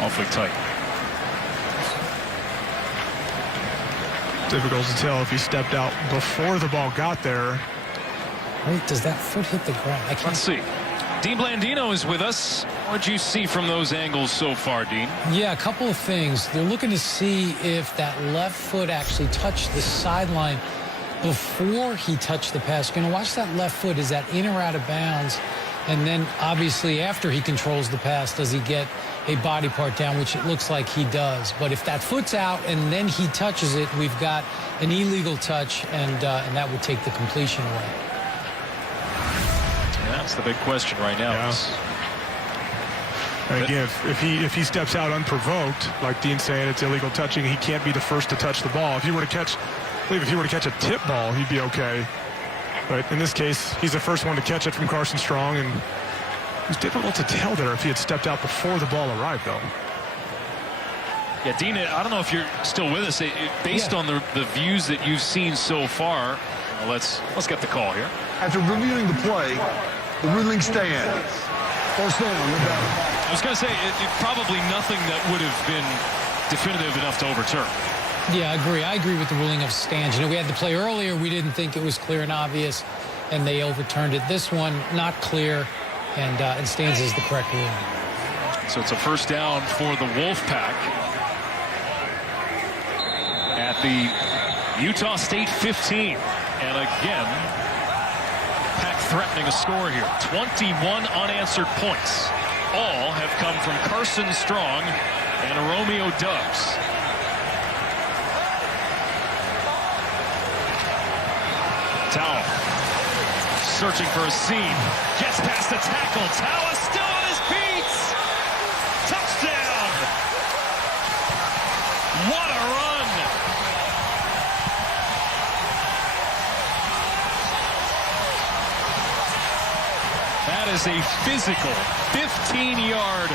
awfully tight. Difficult to tell if he stepped out before the ball got there. Wait, does that foot hit the ground? I can't. Let's see. Dean Blandino is with us. What'd you see from those angles so far, Dean? Yeah, a couple of things. They're looking to see if that left foot actually touched the sideline before he touched the pass. You're going to watch that left foot. Is that in or out of bounds? And then, obviously, after he controls the pass, does he get a body part down, which it looks like he does. But if that foot's out and then he touches it, we've got an illegal touch, and that would take the completion away. That's the big question right now. Yeah. And again, if he steps out unprovoked, like Dean's saying, it's illegal touching. He can't be the first to touch the ball. If he were to catch, I believe if he were to catch a tip ball, he'd be okay. But in this case, he's the first one to catch it from Carson Strong, and it was difficult to tell there if he had stepped out before the ball arrived, though. Yeah, Dean, I don't know if you're still with us. Based on the views that you've seen so far, let's get the call here. After reviewing the play, the ruling stands. First down. I was going to say, probably nothing that would have been definitive enough to overturn. Yeah, I agree with the ruling of stands. You know, we had the play earlier. We didn't think it was clear and obvious, and they overturned it. This one, not clear, and stands is the correct ruling. So it's a first down for the Wolfpack at the Utah State 15. And again, Pack threatening a score here. 21 unanswered points. All have come from Carson Strong and Romeo Dubs. Taua searching for a seam. Gets past the tackle. Taua still on his feet. Touchdown. What a run. That is a physical 15-yard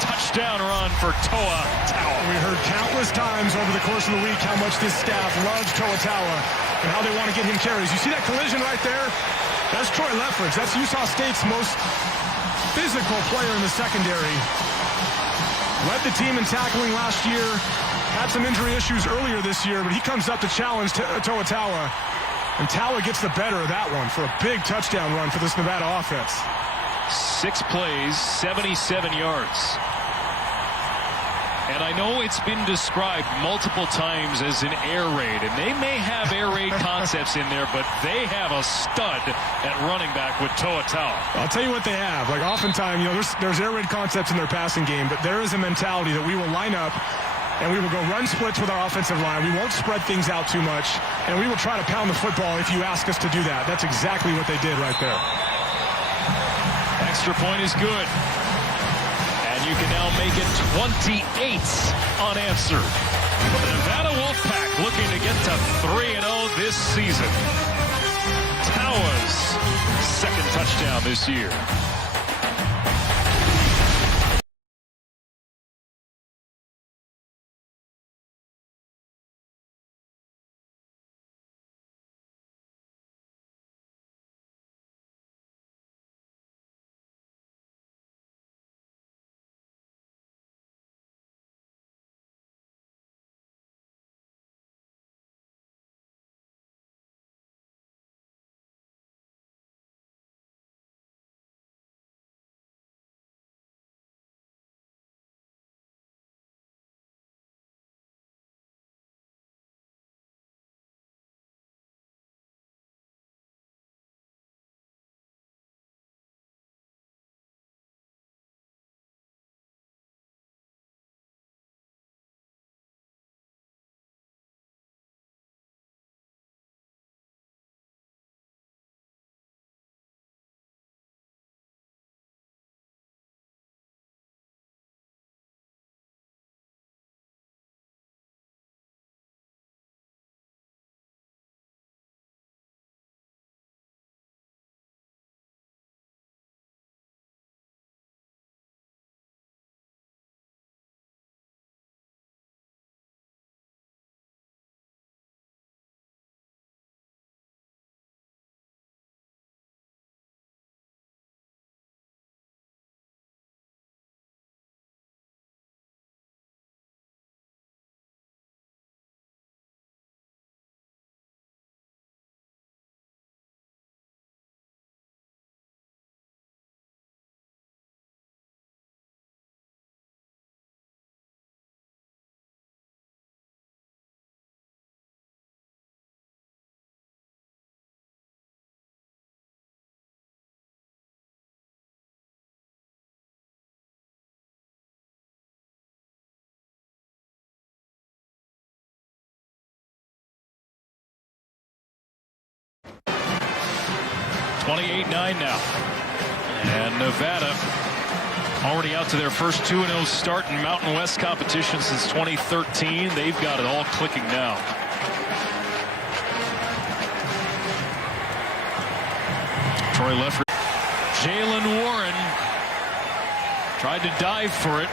touchdown run for Toa Taua. We heard countless times over the course of the week how much this staff loves Toa Taua and how they want to get him carries. You see that collision right there? That's Troy Leffridge. That's Utah State's most physical player in the secondary. Led the team in tackling last year. Had some injury issues earlier this year, but he comes up to challenge Toa Taua. And Taua gets the better of that one for a big touchdown run for this Nevada offense. 6 plays, 77 yards. And I know it's been described multiple times as an air raid, and they may have air raid concepts in there, but they have a stud at running back with Toa Taua. I'll tell you what they have. Like, oftentimes, you know, there's air raid concepts in their passing game, but there is a mentality that we will line up and we will go run splits with our offensive line. We won't spread things out too much, and we will try to pound the football if you ask us to do that. That's exactly what they did right there. Extra point is good. And you can now make it 28 unanswered. The Nevada Wolfpack looking to get to 3-0 this season. Taua's second touchdown this year. 28-9 now. And Nevada already out to their first 2-0 start in Mountain West competition since 2013. They've got it all clicking now. Troy Leffert. Jalen Warren tried to dive for it.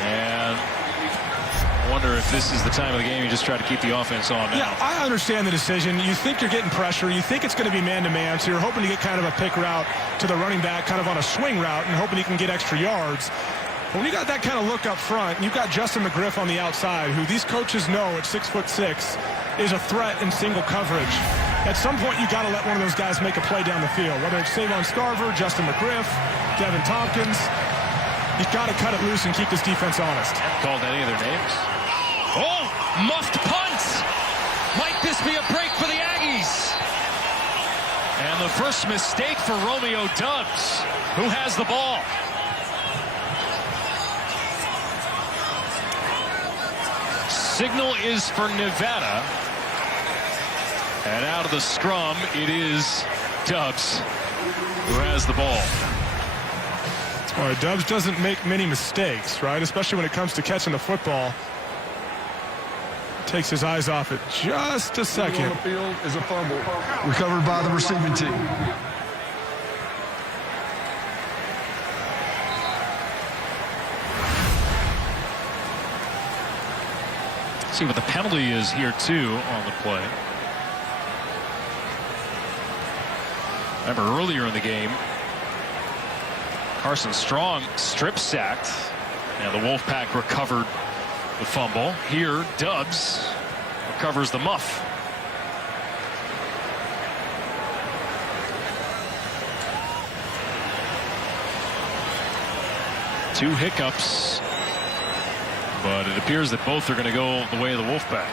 And I wonder if this is the time of the game you just try to keep the offense on now. Yeah, I understand the decision. You think you're getting pressure. You think it's going to be man-to-man, so you're hoping to get kind of a pick route to the running back, kind of on a swing route, and hoping he can get extra yards. But when you got that kind of look up front, and you've got Justin McGriff on the outside, who these coaches know at 6'6" is a threat in single coverage. At some point, you got to let one of those guys make a play down the field, whether it's Savon Scarver, Justin McGriff, Devin Tompkins. You've got to cut it loose and keep this defense honest. Haven't called any of their names. Oh, muffed punt. Might this be a break for the Aggies? And the first mistake for Romeo Doubs, who has the ball. Signal is for Nevada. And out of the scrum, it is Doubs who has the ball. All right, Doubs doesn't make many mistakes, right? Especially when it comes to catching the football. Takes his eyes off it just a second. On the field is a fumble recovered by the receiving team. See what the penalty is here too on the play. Remember earlier in the game, Carson Strong strip sacked, and the Wolfpack recovered the fumble. Here, Doubs recovers the muff. Two hiccups, but it appears that both are going to go the way of the Wolfpack.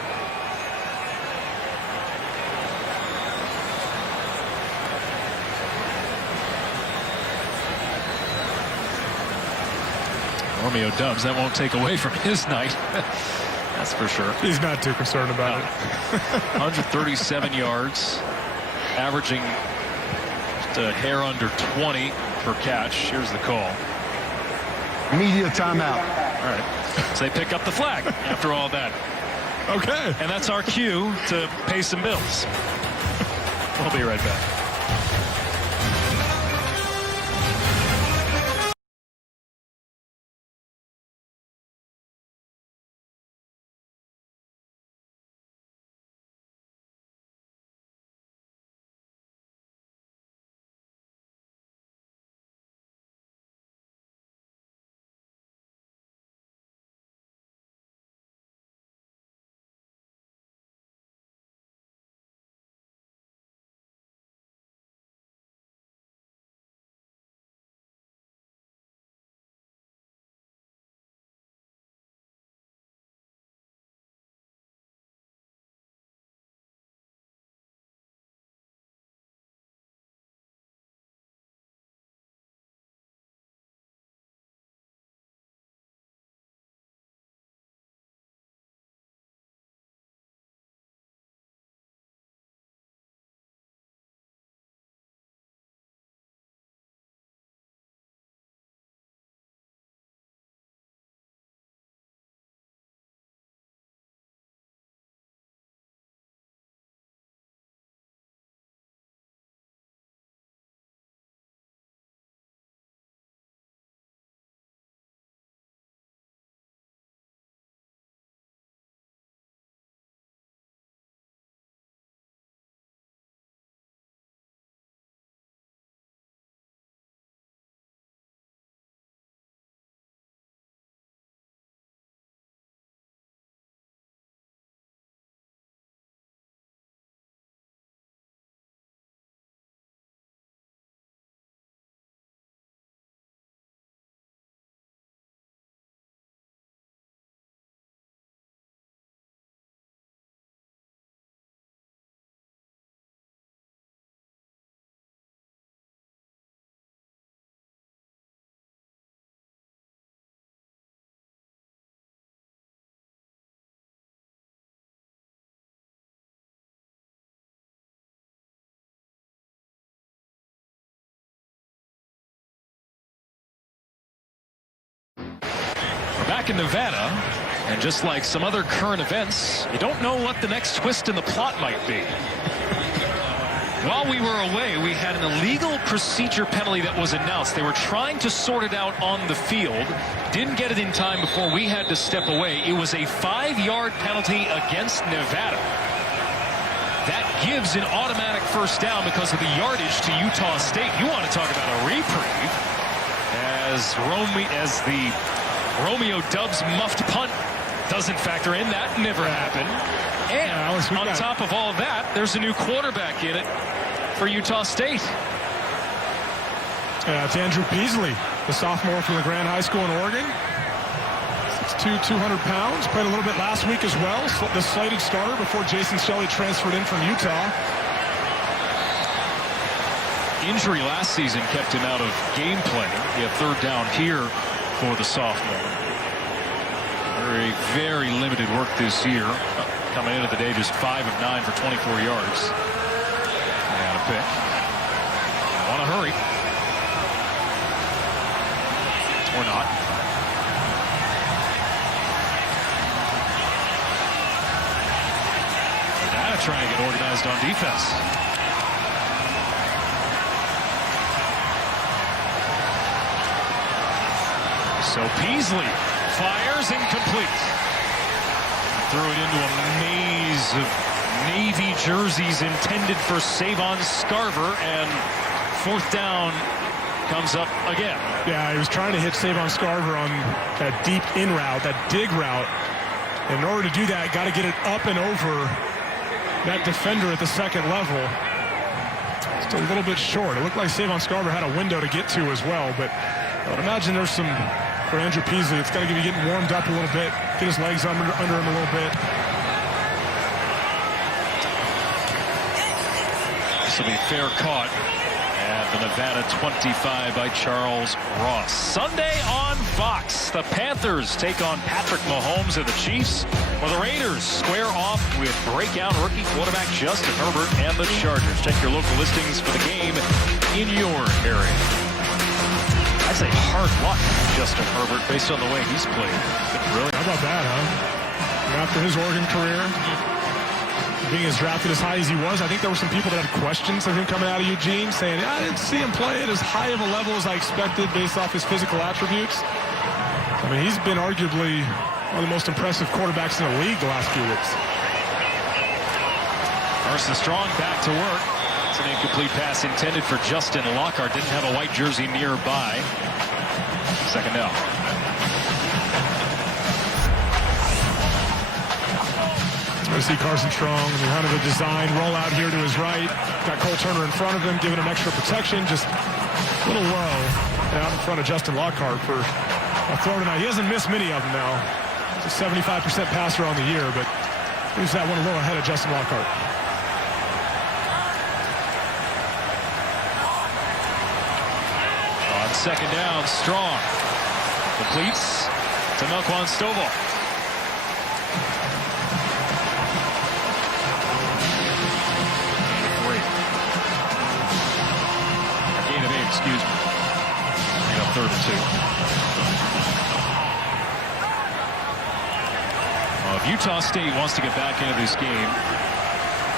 Romeo Doubs, that won't take away from his night. That's for sure. He's not too concerned about it. 137 yards, averaging just a hair under 20 per catch. Here's the call. Media timeout. All right. So they pick up the flag after all that. Okay. And that's our cue to pay some bills. We'll be right back. Back in Nevada, and just like some other current events, you don't know what the next twist in the plot might be. While we were away, we had an illegal procedure penalty that was announced. They were trying to sort it out on the field. Didn't get it in time before we had to step away. It was a 5-yard penalty against Nevada. That gives an automatic first down because of the yardage to Utah State. You want to talk about a reprieve as the Romeo Dubs muffed punt doesn't factor in. That never happened. And on top of all of that, there's a new quarterback in it for Utah State. It's Andrew Peasley, the sophomore from LeGrand High School in Oregon. 6'2", 200 pounds. Played a little bit last week as well. The slated starter before Jason Shelley transferred in from Utah. Injury last season kept him out of game play. He had third down here for the sophomore. Very, very limited work this year. Coming into the day just 5 of 9 for 24 yards. And a pick. Want to hurry. Or not. Nevada trying to get organized on defense. So Peasley fires incomplete. Threw it into a maze of Navy jerseys intended for Savon Scarver, and fourth down comes up again. Yeah, he was trying to hit Savon Scarver on that deep in route, that dig route. In order to do that, got to get it up and over that defender at the second level. Just a little bit short. It looked like Savon Scarver had a window to get to as well, but I would imagine there's some, for Andrew Peasley, it's got to be getting warmed up a little bit, get his legs under him a little bit. This will be fair caught at the Nevada 25 by Charles Ross. Sunday on Fox, the Panthers take on Patrick Mahomes and the Chiefs, while the Raiders square off with breakout rookie quarterback Justin Herbert and the Chargers. Check your local listings for the game in your area. I'd say hard luck, Justin Herbert, based on the way he's played. Really? How about that, huh? After his Oregon career, being as drafted as high as he was, I think there were some people that had questions of him coming out of Eugene, saying, I didn't see him play at as high of a level as I expected based off his physical attributes. I mean, he's been arguably one of the most impressive quarterbacks in the league the last few weeks. Carson Strong back to work. It's an incomplete pass intended for Justin Lockhart. Didn't have a white jersey nearby. Second down. We see Carson Strong, kind of a design rollout here to his right. Got Cole Turner in front of him, giving him extra protection. Just a little low out in front of Justin Lockhart for a throw tonight. He hasn't missed many of them now. He's a 75% passer on the year, but leaves that one a little ahead of Justin Lockhart. On second down, Strong completes to Melquan Stovall. Excuse me. And up 3rd and 2. If Utah State wants to get back into this game,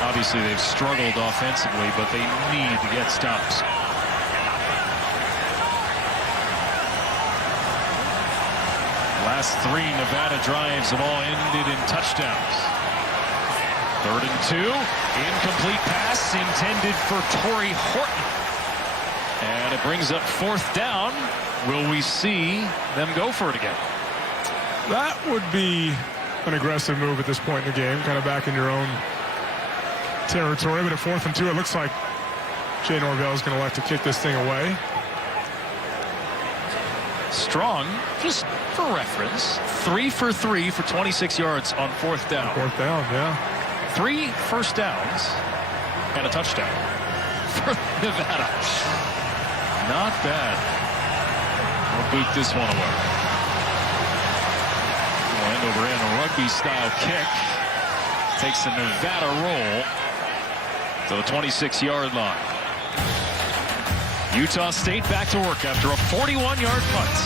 obviously they've struggled offensively, but they need to get stops. Last 3 Nevada drives have all ended in touchdowns. 3rd and 2. Incomplete pass intended for Torrey Horton. And it brings up 4th down. Will we see them go for it again? That would be an aggressive move at this point in the game, kind of back in your own territory. But at 4th and 2, it looks like Jay Norvell is going to like to kick this thing away. Strong, just for reference, 3 for 3 for 26 yards on 4th down. 4th down, yeah. 3 first downs and a touchdown for Nevada. Not bad. We'll boot this one away. End over end, a rugby-style kick. Takes the Nevada roll to the 26-yard line. Utah State back to work after a 41-yard punt.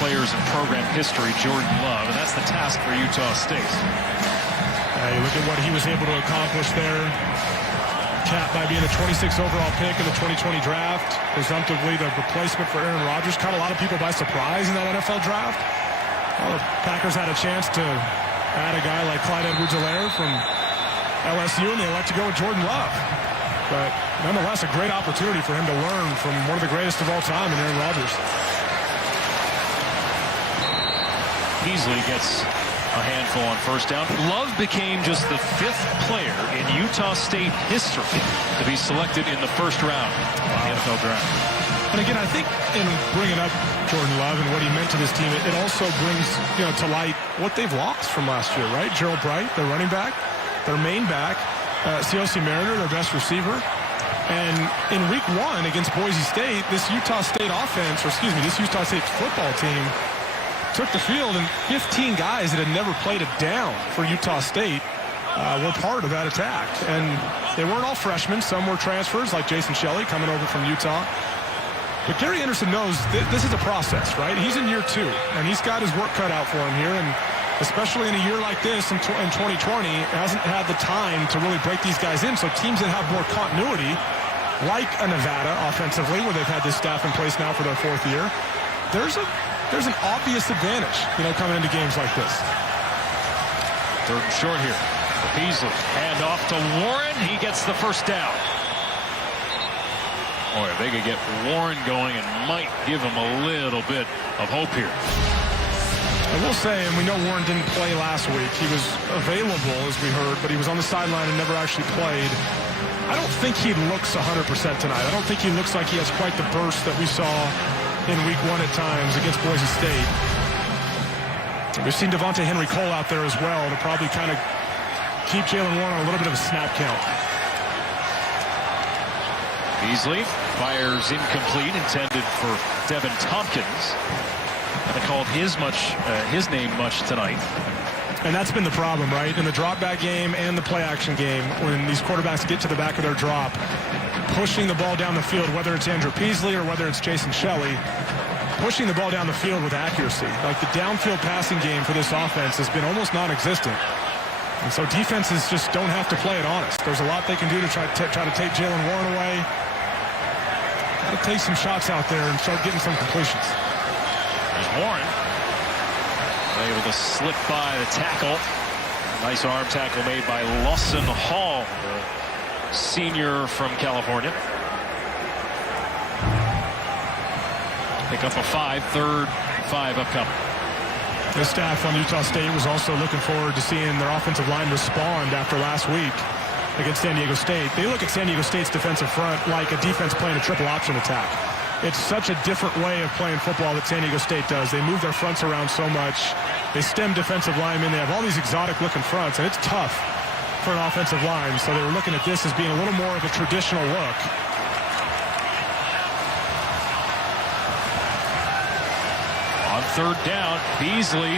players in program history, Jordan Love, and that's the task for Utah State. You look at what he was able to accomplish there. Capped by being the 26th overall pick in the 2020 draft, presumptively the replacement for Aaron Rodgers. Caught a lot of people by surprise in that NFL draft. Well, the Packers had a chance to add a guy like Clyde Edwards-Helaire from LSU, and they elect to go with Jordan Love. But nonetheless, a great opportunity for him to learn from one of the greatest of all time in Aaron Rodgers. Beasley gets a handful on first down. Love became just the 5th player in Utah State history to be selected in the first round of the NFL draft. And again, I think in bringing up Jordan Love and what he meant to this team, it also brings to light what they've lost from last year, right? Gerald Bright, their running back, their main back, C.O.C. Mariner, their best receiver. And in week 1 against Boise State, this Utah State football team took the field, and 15 guys that had never played a down for Utah State were part of that attack. And they weren't all freshmen. Some were transfers, like Jason Shelley coming over from Utah. But Gary Anderson knows this is a process, right? He's in year 2, and he's got his work cut out for him here. And especially in a year like this in 2020, hasn't had the time to really break these guys in. So teams that have more continuity, like a Nevada offensively, where they've had this staff in place now for their 4th year, there's an obvious advantage, coming into games like this. 3rd and short here. Beasley, hand off to Warren. He gets the first down. Boy, if they could get Warren going, it might give him a little bit of hope here. I will say, and we know Warren didn't play last week. He was available, as we heard, but he was on the sideline and never actually played. I don't think he looks 100% tonight. I don't think he looks like he has quite the burst that we saw in week 1 at times against Boise State. We've seen Devontae Henry Cole out there as well to probably kind of keep Jalen Warren on a little bit of a snap count. Beasley fires incomplete, intended for Devin Tompkins. Haven't called his name much tonight. And that's been the problem, right? In the drop back game and the play action game, when these quarterbacks get to the back of their drop, pushing the ball down the field, whether it's Andrew Beasley or whether it's Jason Shelley, pushing the ball down the field with accuracy. Like the downfield passing game for this offense has been almost non-existent. And so defenses just don't have to play it honest. There's a lot they can do to try to take Jalen Warren away. Got to take some shots out there and start getting some completions. There's Warren. Able to slip by the tackle. Nice arm tackle made by Lawson Hall, the senior from California. Pick up a 5, 3rd 5 upcoming. The staff on Utah State was also looking forward to seeing their offensive line respond after last week against San Diego State. They look at San Diego State's defensive front like a defense playing a triple option attack. It's such a different way of playing football that San Diego State does. They move their fronts around so much. They stem defensive linemen. They have all these exotic-looking fronts, and it's tough for an offensive line. So they were looking at this as being a little more of a traditional look. On 3rd down, Beasley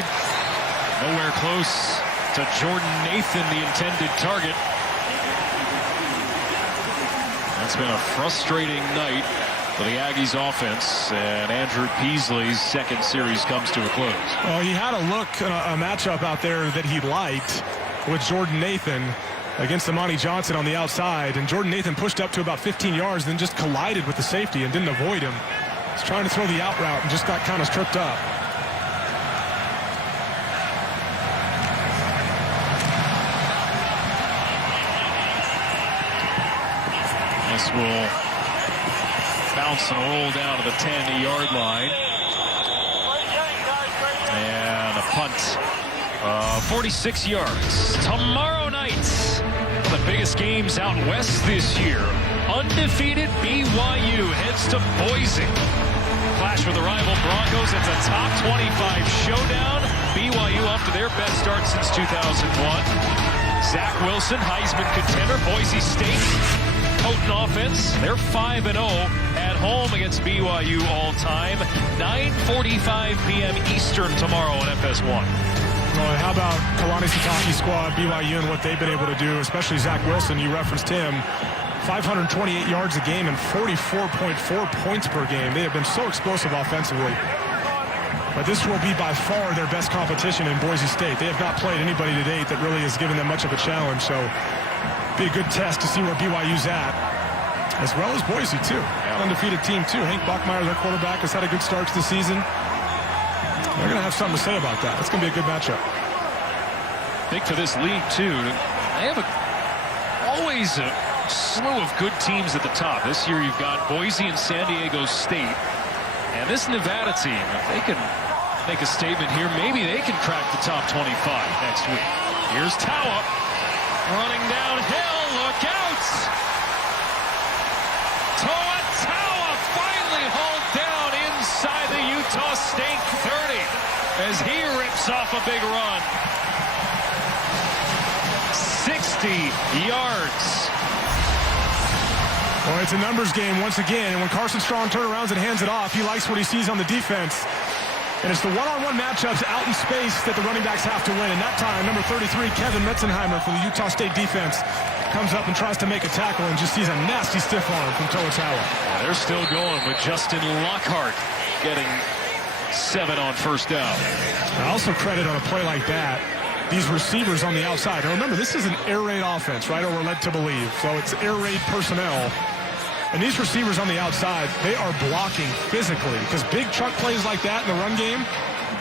nowhere close to Jordan Nathan, the intended target. That's been a frustrating night for the Aggies offense, and Andrew Beasley's 2nd series comes to a close. Well, he had a matchup out there that he liked with Jordan Nathan against Amani Johnson on the outside, and Jordan Nathan pushed up to about 15 yards, then just collided with the safety and didn't avoid him. He's trying to throw the out route and just got kind of tripped up. This will bounce and roll down to the 10-yard line. And a punt. 46 yards. Tomorrow night, the biggest games out west this year. Undefeated BYU heads to Boise. Clash with the rival Broncos. It's a top 25 showdown. BYU off to their best start since 2001. Zach Wilson, Heisman contender. Boise State. Potent offense. They're 5-0 at home against BYU all time. 9:45 p.m. Eastern tomorrow on FS1. Well, how about Kalani Sitake's squad, BYU, and what they've been able to do, especially Zach Wilson, you referenced him. 528 yards a game and 44.4 points per game. They have been so explosive offensively. But this will be by far their best competition in Boise State. They have not played anybody to date that really has given them much of a challenge. So be a good test to see where BYU's at, as well as Boise, too. Undefeated team, too. Hank Bachmeier, their quarterback, has had a good start to the season. They're going to have something to say about that. It's going to be a good matchup. I think for this league, too, they have always a slew of good teams at the top. This year you've got Boise and San Diego State. And this Nevada team, if they can make a statement here, maybe they can crack the top 25 next week. Here's Tawa running downhill. Look out! Tawa finally hauled down inside the Utah State 30 as he rips off a big run. 60 yards. Well, it's a numbers game once again, and when Carson Strong turnarounds and hands it off, he likes what he sees on the defense. And it's the one-on-one matchups out in space that the running backs have to win. And that time, number 33, Kevin Metzenheimer from the Utah State defense comes up and tries to make a tackle and just sees a nasty stiff arm from Toa. They're still going with Justin Lockhart getting 7 on first down. I also credit on a play like that these receivers on the outside. Now remember, this is an air raid offense, right? Or we're led to believe. So it's air raid personnel. And these receivers on the outside, they are blocking physically, because big truck plays like that in the run game,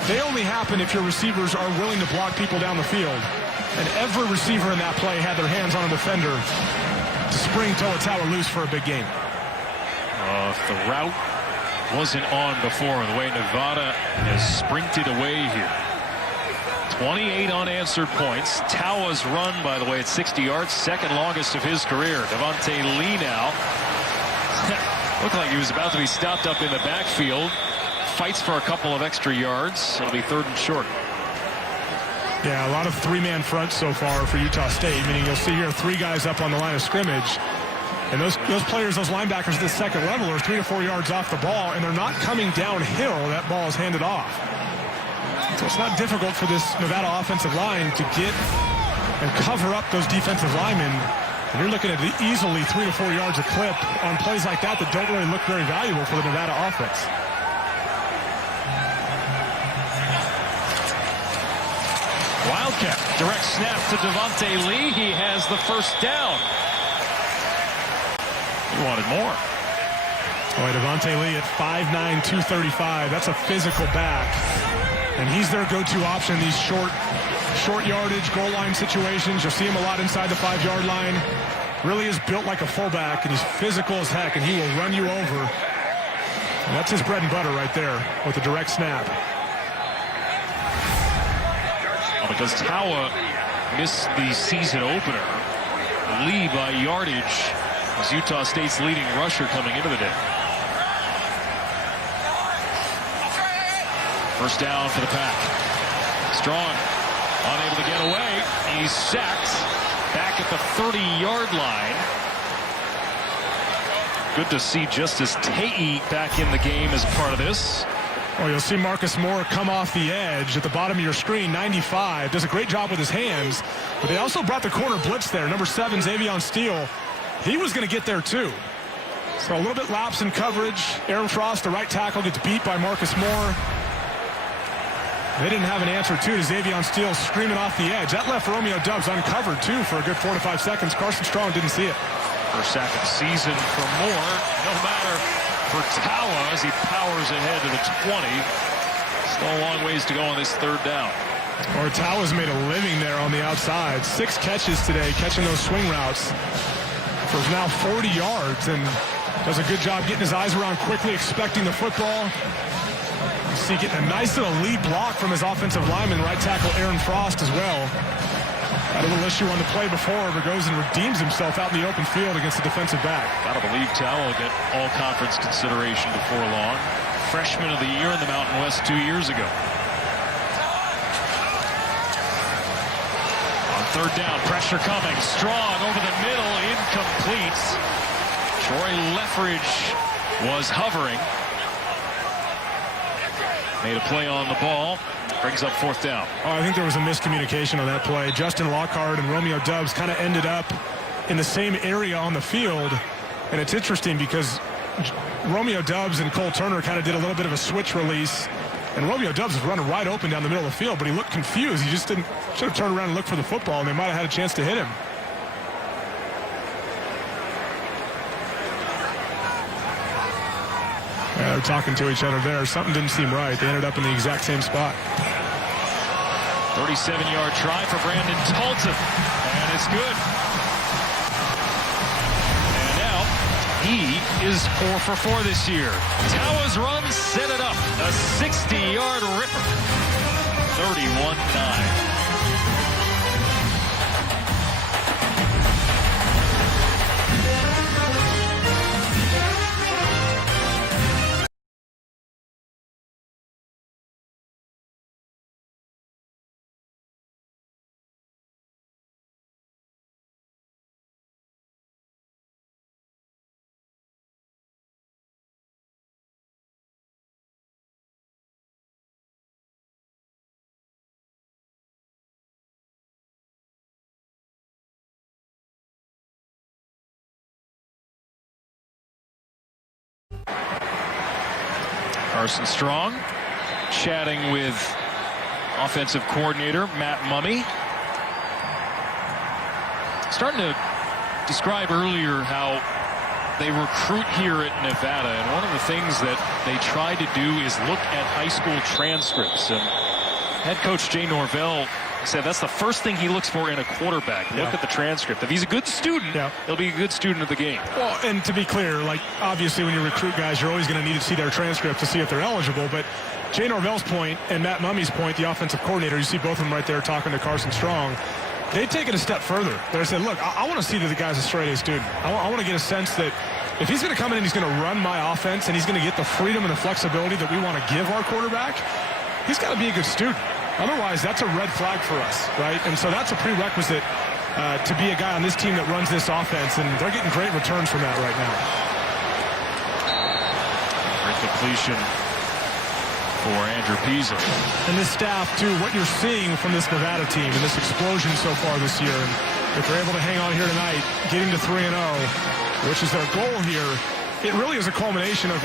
they only happen if your receivers are willing to block people down the field. And every receiver in that play had their hands on a defender to spring Toa loose for a big game. If the route wasn't on before, the way Nevada has sprinted away here. 28 unanswered points. Tawa's run, by the way, at 60 yards, second longest of his career. Devontae Lee now. Looked like he was about to be stopped up in the backfield. Fights for a couple of extra yards. It'll be 3rd and short. Yeah, a lot of 3-man fronts so far for Utah State, meaning you'll see here 3 guys up on the line of scrimmage. And those players, those linebackers at the second level are 3 to 4 yards off the ball, and they're not coming downhill. That ball is handed off. So it's not difficult for this Nevada offensive line to get and cover up those defensive linemen. And you're looking at easily 3 to 4 yards a clip on plays like that that don't really look very valuable for the Nevada offense. Wildcat, direct snap to Devontae Lee. He has the first down. He wanted more. Boy, Devontae Lee at 5'9", 235. That's a physical back. And he's their go-to option in these short yardage, goal line situations. You'll see him a lot inside the 5-yard line. Really is built like a fullback, and he's physical as heck, and he will run you over. And that's his bread and butter right there with a direct snap. Because Tawa missed the season opener. Lee by yardage is Utah State's leading rusher coming into the day. First down for the Pack. Strong, unable to get away. He's sacked back at the 30-yard line. Good to see Justice Tae back in the game as part of this. Well, you'll see Marcus Moore come off the edge at the bottom of your screen, 95. Does a great job with his hands. But they also brought the corner blitz there. Number 7, Xavion Steele. He was going to get there, too. So a little bit lapse in coverage. Aaron Frost, the right tackle, gets beat by Marcus Moore. They didn't have an answer, too, to Xavion Steele screaming off the edge. That left Romeo Doubs uncovered, too, for a good 4 to 5 seconds. Carson Strong didn't see it. First sack of the season for Moore. No matter for Tawa as he powers ahead to the 20. Still a long ways to go on this 3rd down. Or Tawa's made a living there on the outside. 6 catches today, catching those swing routes for now 40 yards, and does a good job getting his eyes around quickly, expecting the football. You see getting a nice little lead block from his offensive lineman, right tackle Aaron Frost as well. Had a little issue on the play before, but goes and redeems himself out in the open field against the defensive back. Gotta believe Tawa will get all-conference consideration before long. Freshman of the year in the Mountain West 2 years ago. On 3rd down, pressure coming. Strong over the middle, incomplete. Troy Leffridge was hovering. Made a play on the ball. Brings up 4th down. Oh, I think there was a miscommunication on that play. Justin Lockhart and Romeo Doubs kind of ended up in the same area on the field. And it's interesting because Romeo Doubs and Cole Turner kind of did a little bit of a switch release. And Romeo Doubs was running wide open down the middle of the field, but he looked confused. He just should have turned around and looked for the football, and they might have had a chance to hit him. Yeah, they're talking to each other there. Something didn't seem right. They ended up in the exact same spot. 37-yard try for Brandon Talton, and it's good. And now he is 4 for 4 this year. Tawa's run set it up. A 60-yard ripper. 31-9. Carson Strong chatting with offensive coordinator Matt Mumme. Starting to describe earlier how they recruit here at Nevada, and one of the things that they try to do is look at high school transcripts. And head coach Jay Norvell said that's the first thing he looks for in a quarterback. Look at the transcript. If he's a good student, he'll be a good student of the game. Well, and to be clear, like, obviously when you recruit guys, you're always going to need to see their transcript to see if they're eligible. But Jay Norvell's point and Matt Mumme's point, the offensive coordinator, you see both of them right there talking to Carson Strong. They've taken a step further. They said, look, I want to see that the guy's a straight-A student. I want to get a sense that if he's going to come in and he's going to run my offense and he's going to get the freedom and the flexibility that we want to give our quarterback, he's got to be a good student. Otherwise, that's a red flag for us, right? And so that's a prerequisite to be a guy on this team that runs this offense, and they're getting great returns from that right now. Great completion for Andrew Peasley. And this staff, too, what you're seeing from this Nevada team and this explosion so far this year, and if they're able to hang on here tonight, getting to 3-0, which is their goal here, it really is a culmination of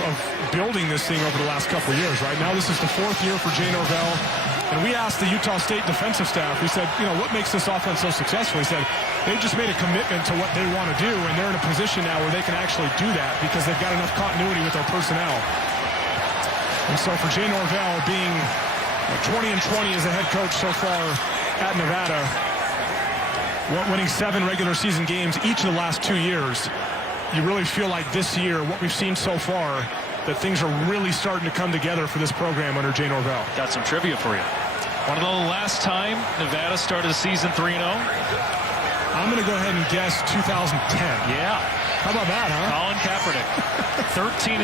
building this thing over the last couple of years, right? Now this is the 4th year for Jay Norvell. And we asked the Utah State defensive staff, we said, you know, what makes this offense so successful? He said, they just made a commitment to what they want to do, and they're in a position now where they can actually do that because they've got enough continuity with their personnel. And so for Jay Norvell being 20-20 as a head coach so far at Nevada, winning 7 regular season games each of the last 2 years, you really feel like this year, what we've seen so far, that things are really starting to come together for this program under Jay Norvell. Got some trivia for you. When was the last time Nevada started the season 3-0? I'm going to go ahead and guess 2010. Yeah. How about that, huh? Colin Kaepernick. 13-1.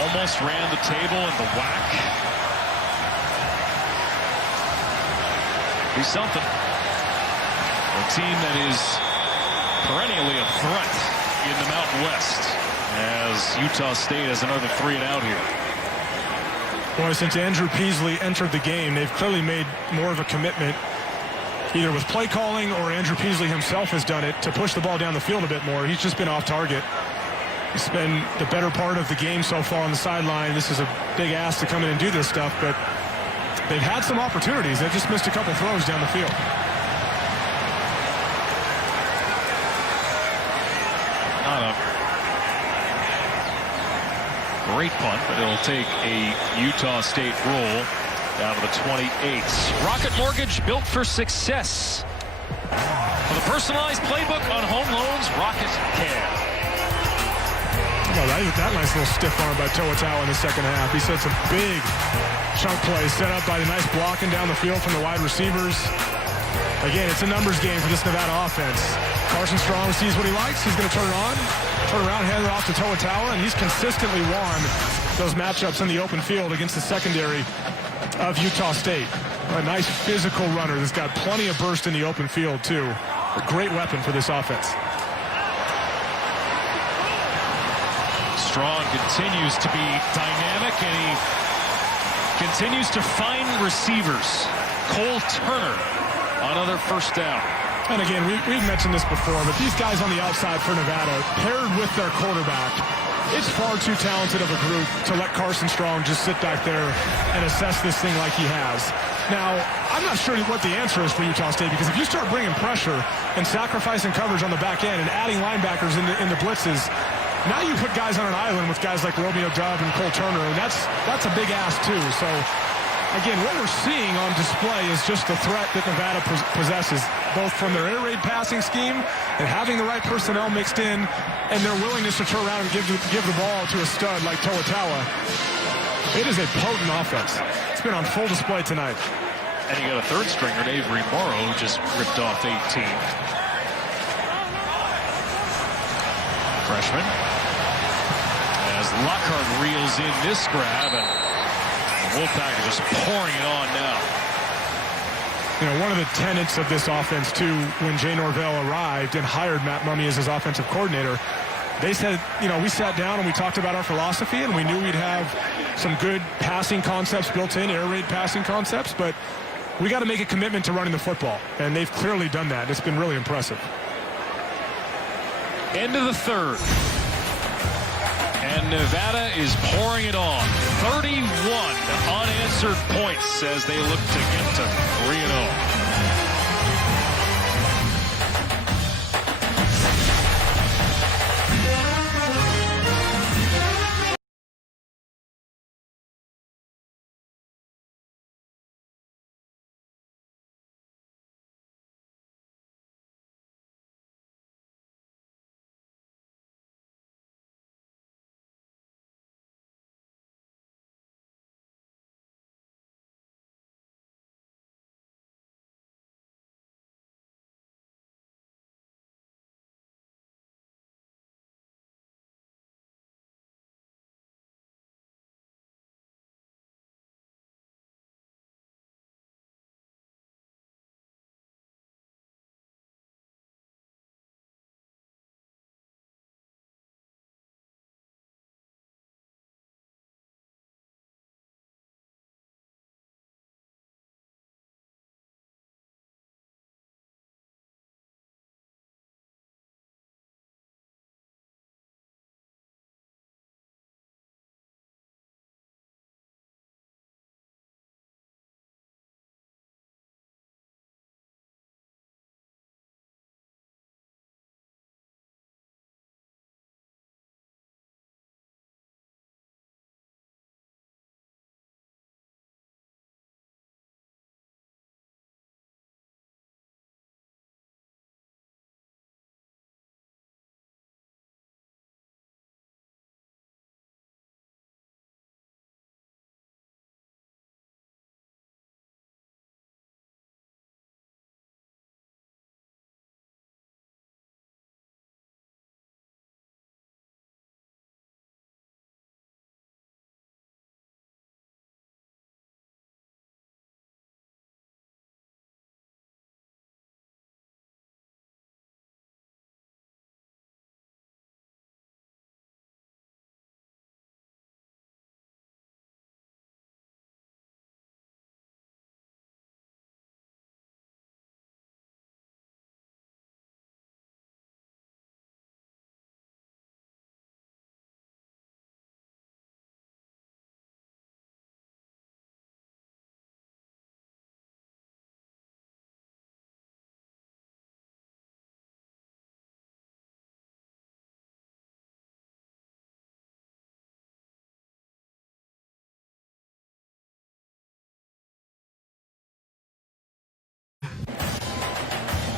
Almost ran the table in the WAC. He's something. A team that is perennially a threat in the Mountain West, as Utah State has another 3-and-out here. Boy, since Andrew Peasley entered the game, they've clearly made more of a commitment, either with play calling or Andrew Peasley himself has done it, to push the ball down the field a bit more. He's just been off target. He's been the better part of the game so far on the sideline. This is a big ask to come in and do this stuff, but they've had some opportunities. They've just missed a couple throws down the field. Great punt, but it'll take a Utah State roll down to the 28. Rocket Mortgage, built for success. For the personalized playbook on home loans, Rocket can. Well, that nice little stiff arm by To'otawa in the second half. He set some big chunk plays set up by the nice blocking down the field from the wide receivers. Again, it's a numbers game for this Nevada offense. Carson Strong sees what he likes. He's going to turn around, hand it off to To'otawa, and he's consistently won those matchups in the open field against the secondary of Utah State. A nice physical runner that's got plenty of burst in the open field, too. A great weapon for this offense. Strong continues to be dynamic, and he continues to find receivers. Cole Turner on another first down. And again, we've mentioned this before, but these guys on the outside for Nevada, paired with their quarterback, It's far too talented of a group to let Carson Strong just sit back there and assess this thing like he has. Now, I'm not sure what the answer is for Utah State, because if you start bringing pressure and sacrificing coverage on the back end and adding linebackers in the blitzes, now you put guys on an island with guys like Romeo Dove and Cole Turner, and that's a big ask too. So, again, what we're seeing on display is just the threat that Nevada possesses, both from their air raid passing scheme and having the right personnel mixed in, and their willingness to turn around and give the ball to a stud like Toatawa. It is a potent offense. It's been on full display tonight. And you got a third stringer, Avery Morrow, who just ripped off 18. Freshman. As Lockhart reels in this grab, and the Wolfpack are just pouring it on now. You know, one of the tenets of this offense, too, when Jay Norvell arrived and hired Matt Mumme as his offensive coordinator, they said, you know, we sat down and we talked about our philosophy, and we knew we'd have some good passing concepts built in, air raid passing concepts, but we got to make a commitment to running the football, and they've clearly done that. It's been really impressive. End of the third. And Nevada is pouring it on. 31 unanswered points as they look to get to 3-0.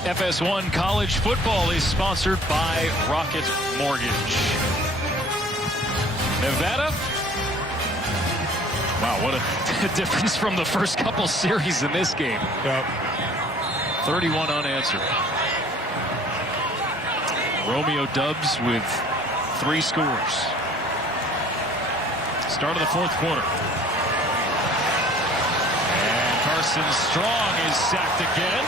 FS1 College Football is sponsored by Rocket Mortgage. Nevada. Wow, what a difference from the first couple series in this game. Yep. 31 unanswered. Romeo Dubs with 3 scores. Start of the fourth quarter. And Carson Strong is sacked again.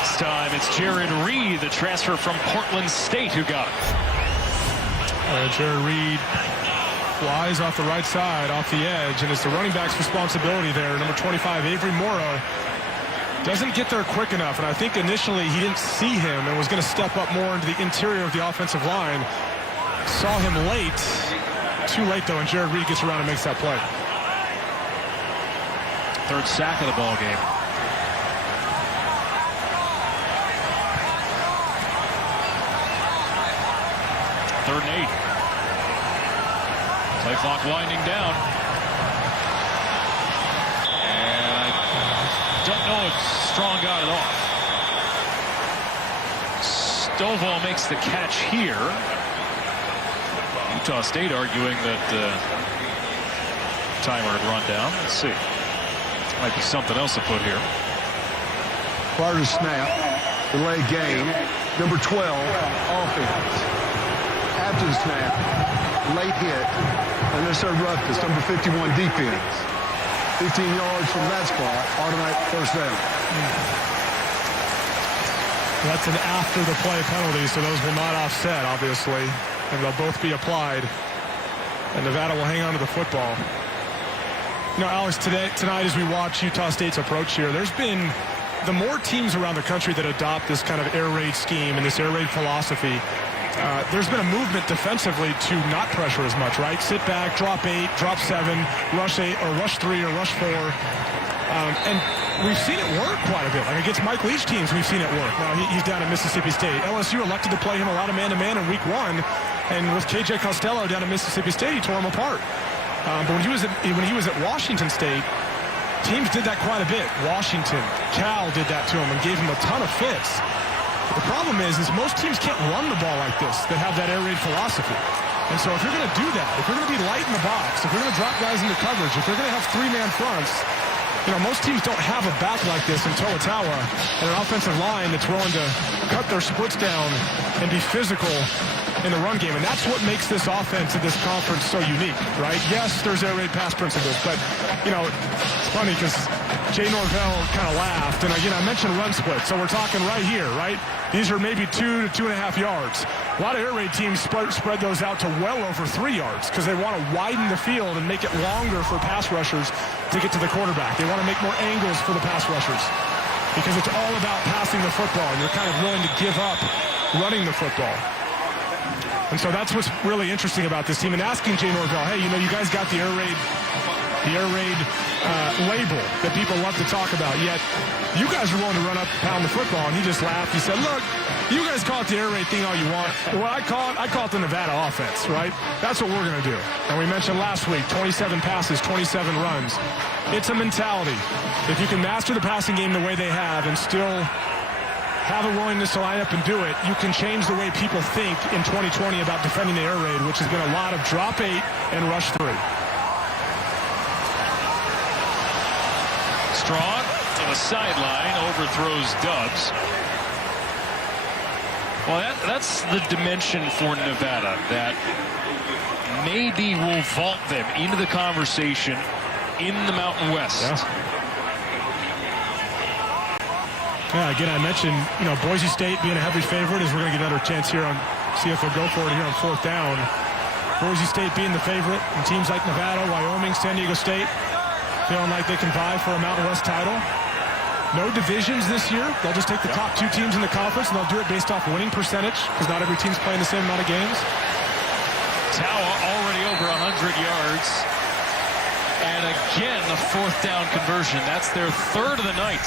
This time it's Jared Reed, the transfer from Portland State, who got it. Jared Reed flies off the right side, off the edge, and it's the running back's responsibility there. Number 25, Avery Morrow, doesn't get there quick enough, and I think initially he didn't see him and was going to step up more into the interior of the offensive line. Saw him late. Too late, though, and Jared Reed gets around and makes that play. Third sack of the ball game. Third and 8. Play clock winding down. And I don't know if Strong got it off. Stovall makes the catch here. Utah State arguing that timer had run down. Let's see. Might be something else to put here. Prior to snap, delay game, number 12, offense. After the snap, late hit, unnecessary roughness, number 51, defense. 15 yards from that spot, automatic first down. That's an after-the-play penalty, so those will not offset, obviously. And they'll both be applied. And Nevada will hang on to the football. You know, Alex, tonight as we watch Utah State's approach here, there's been the more teams around the country that adopt this kind of air raid scheme and this air raid philosophy, there's been a movement defensively to not pressure as much, right? Sit back, drop 8, drop 7, rush 8, or rush 3, or rush 4. And we've seen it work quite a bit. Like against Mike Leach teams, we've seen it work. Now, he's down at Mississippi State. LSU elected to play him a lot of man-to-man in week 1. And with KJ Costello down at Mississippi State, he tore him apart. But when he was at Washington State, teams did that quite a bit. Washington, Cal did that to him and gave him a ton of fits. The problem is most teams can't run the ball like this that have that air raid philosophy. And so if you're going to do that, if you're going to be light in the box, if you're going to drop guys into coverage, if you're going to have 3-man fronts, you know, most teams don't have a back like this in Toa and an offensive line that's willing to cut their splits down and be physical in the run game. And that's what makes this offense in this conference so unique, right? Yes, there's air raid pass principles, but, you know, it's funny because Jay Norvell kind of laughed. And, again, I mentioned run split, so we're talking right here, right? These are maybe 2 to 2.5 yards. A lot of air raid teams spread those out to well over 3 yards because they want to widen the field and make it longer for pass rushers to get to the quarterback. They want to make more angles for the pass rushers because it's all about passing the football, and you're kind of willing to give up running the football. And so that's what's really interesting about this team. And asking Jay Norvell, hey, you know, you guys got the air raid label that people love to talk about, yet you guys are willing to run up and pound the football. And he just laughed. He said, look, you guys call it the air raid thing all you want. What I call it the Nevada offense, right? That's what we're going to do. And we mentioned last week, 27 passes, 27 runs. It's a mentality. If you can master the passing game the way they have and still have a willingness to line up and do it, you can change the way people think in 2020 about defending the air raid, which has been a lot of drop 8 and rush 3. Strong to the sideline, overthrows Dubs. Well, that's the dimension for Nevada that maybe will vault them into the conversation in the Mountain West. Yeah, again, I mentioned, you know, Boise State being a heavy favorite as we're going to get another chance here on, see if they'll go for it here on 4th down. Boise State being the favorite, and teams like Nevada, Wyoming, San Diego State feeling like they can vie for a Mountain West title. No divisions this year. They'll just take the top 2 teams in the conference, and they'll do it based off winning percentage because not every team's playing the same amount of games. Tawa already over 100 yards. And again, the 4th down conversion. That's their 3rd of the night.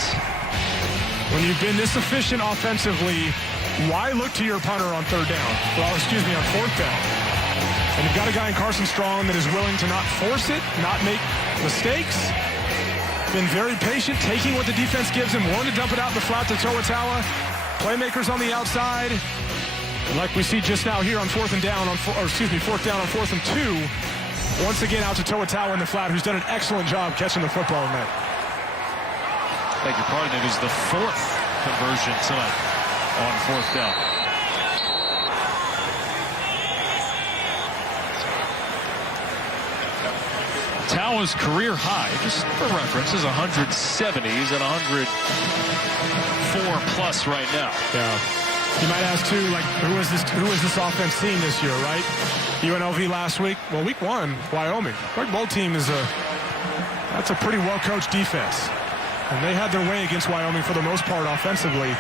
When you've been this efficient offensively, why look to your punter on 3rd down? Well, excuse me, on 4th down. And you've got a guy in Carson Strong that is willing to not force it, not make mistakes. Been very patient, taking what the defense gives him, willing to dump it out in the flat to Toa. Playmakers on the outside. And like we see just now here on 4th down on 4th and 2. Once again out to Toa in the flat, who's done an excellent job catching the football tonight. Beg your pardon, it is the 4th conversion tonight on 4th down. Tawa's career high, just for reference, is 170s and 104 plus right now. Yeah. You might ask too, like, who is this offense seeing this year, right? UNLV last week. Well, week 1, Wyoming. Greg Bowl team that's a pretty well-coached defense. And they had their way against Wyoming for the most part offensively.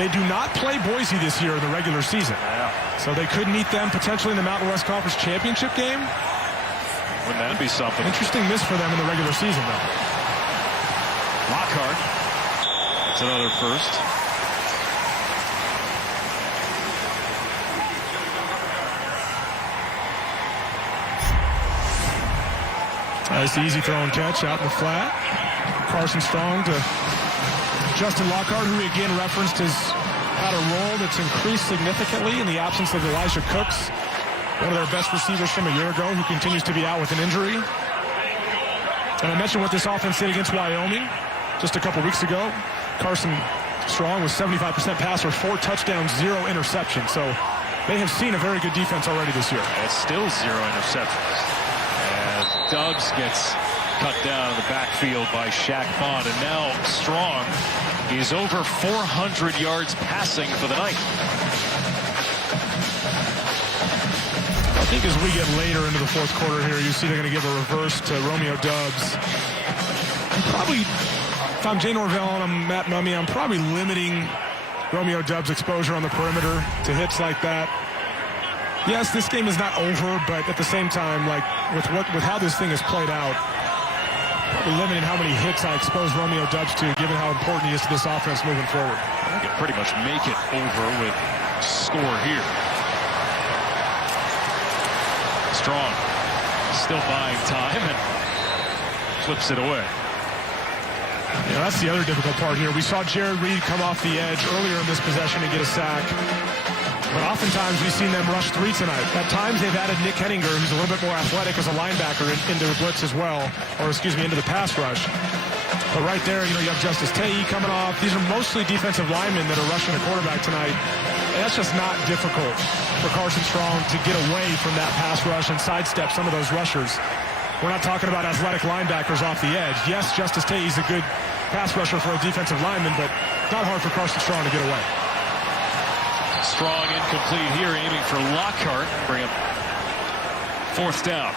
They do not play Boise this year in the regular season. Yeah. So they could meet them potentially in the Mountain West Conference Championship game. Wouldn't that be something? Interesting miss for them in the regular season, though. Lockhart. That's another first. Nice easy throw and catch out in the flat. Carson Strong to Justin Lockhart, who we again referenced has had a role that's increased significantly in the absence of Elijah Cooks, one of their best receivers from a year ago, who continues to be out with an injury. And I mentioned what this offense did against Wyoming just a couple weeks ago. Carson Strong was 75% passer, 4 touchdowns, 0 interceptions. So they have seen a very good defense already this year. It's still 0 interceptions. And Dubs gets cut down in the backfield by Shaq Bond. And now Strong is over 400 yards passing for the night. I think as we get later into the fourth quarter here, you see they're going to give a reverse to Romeo Dubs. Probably, if I'm Jay Norvell and I'm Matt Mumme, I'm probably limiting Romeo Dubs' exposure on the perimeter to hits like that. Yes, this game is not over, but at the same time, like with how this thing has played out, probably limiting how many hits I expose Romeo Dubs to, given how important he is to this offense moving forward. I could pretty much make it over with score here. Strong still buying time and flips it away. Yeah, that's the other difficult part here. We saw Jared Reed come off the edge earlier in this possession and get a sack. But oftentimes we've seen them rush 3 tonight. At times they've added Nick Henninger, who's a little bit more athletic as a linebacker, into the blitz as well, or excuse me, into the pass rush. But right there, you have Justice Tae coming off. These are mostly defensive linemen that are rushing the quarterback tonight. And that's just not difficult for Carson Strong to get away from that pass rush and sidestep some of those rushers. We're not talking about athletic linebackers off the edge. Yes, Justice Tae is a good pass rusher for a defensive lineman, but not hard for Carson Strong to get away. Strong incomplete here, aiming for Lockhart. Bring him 4th down.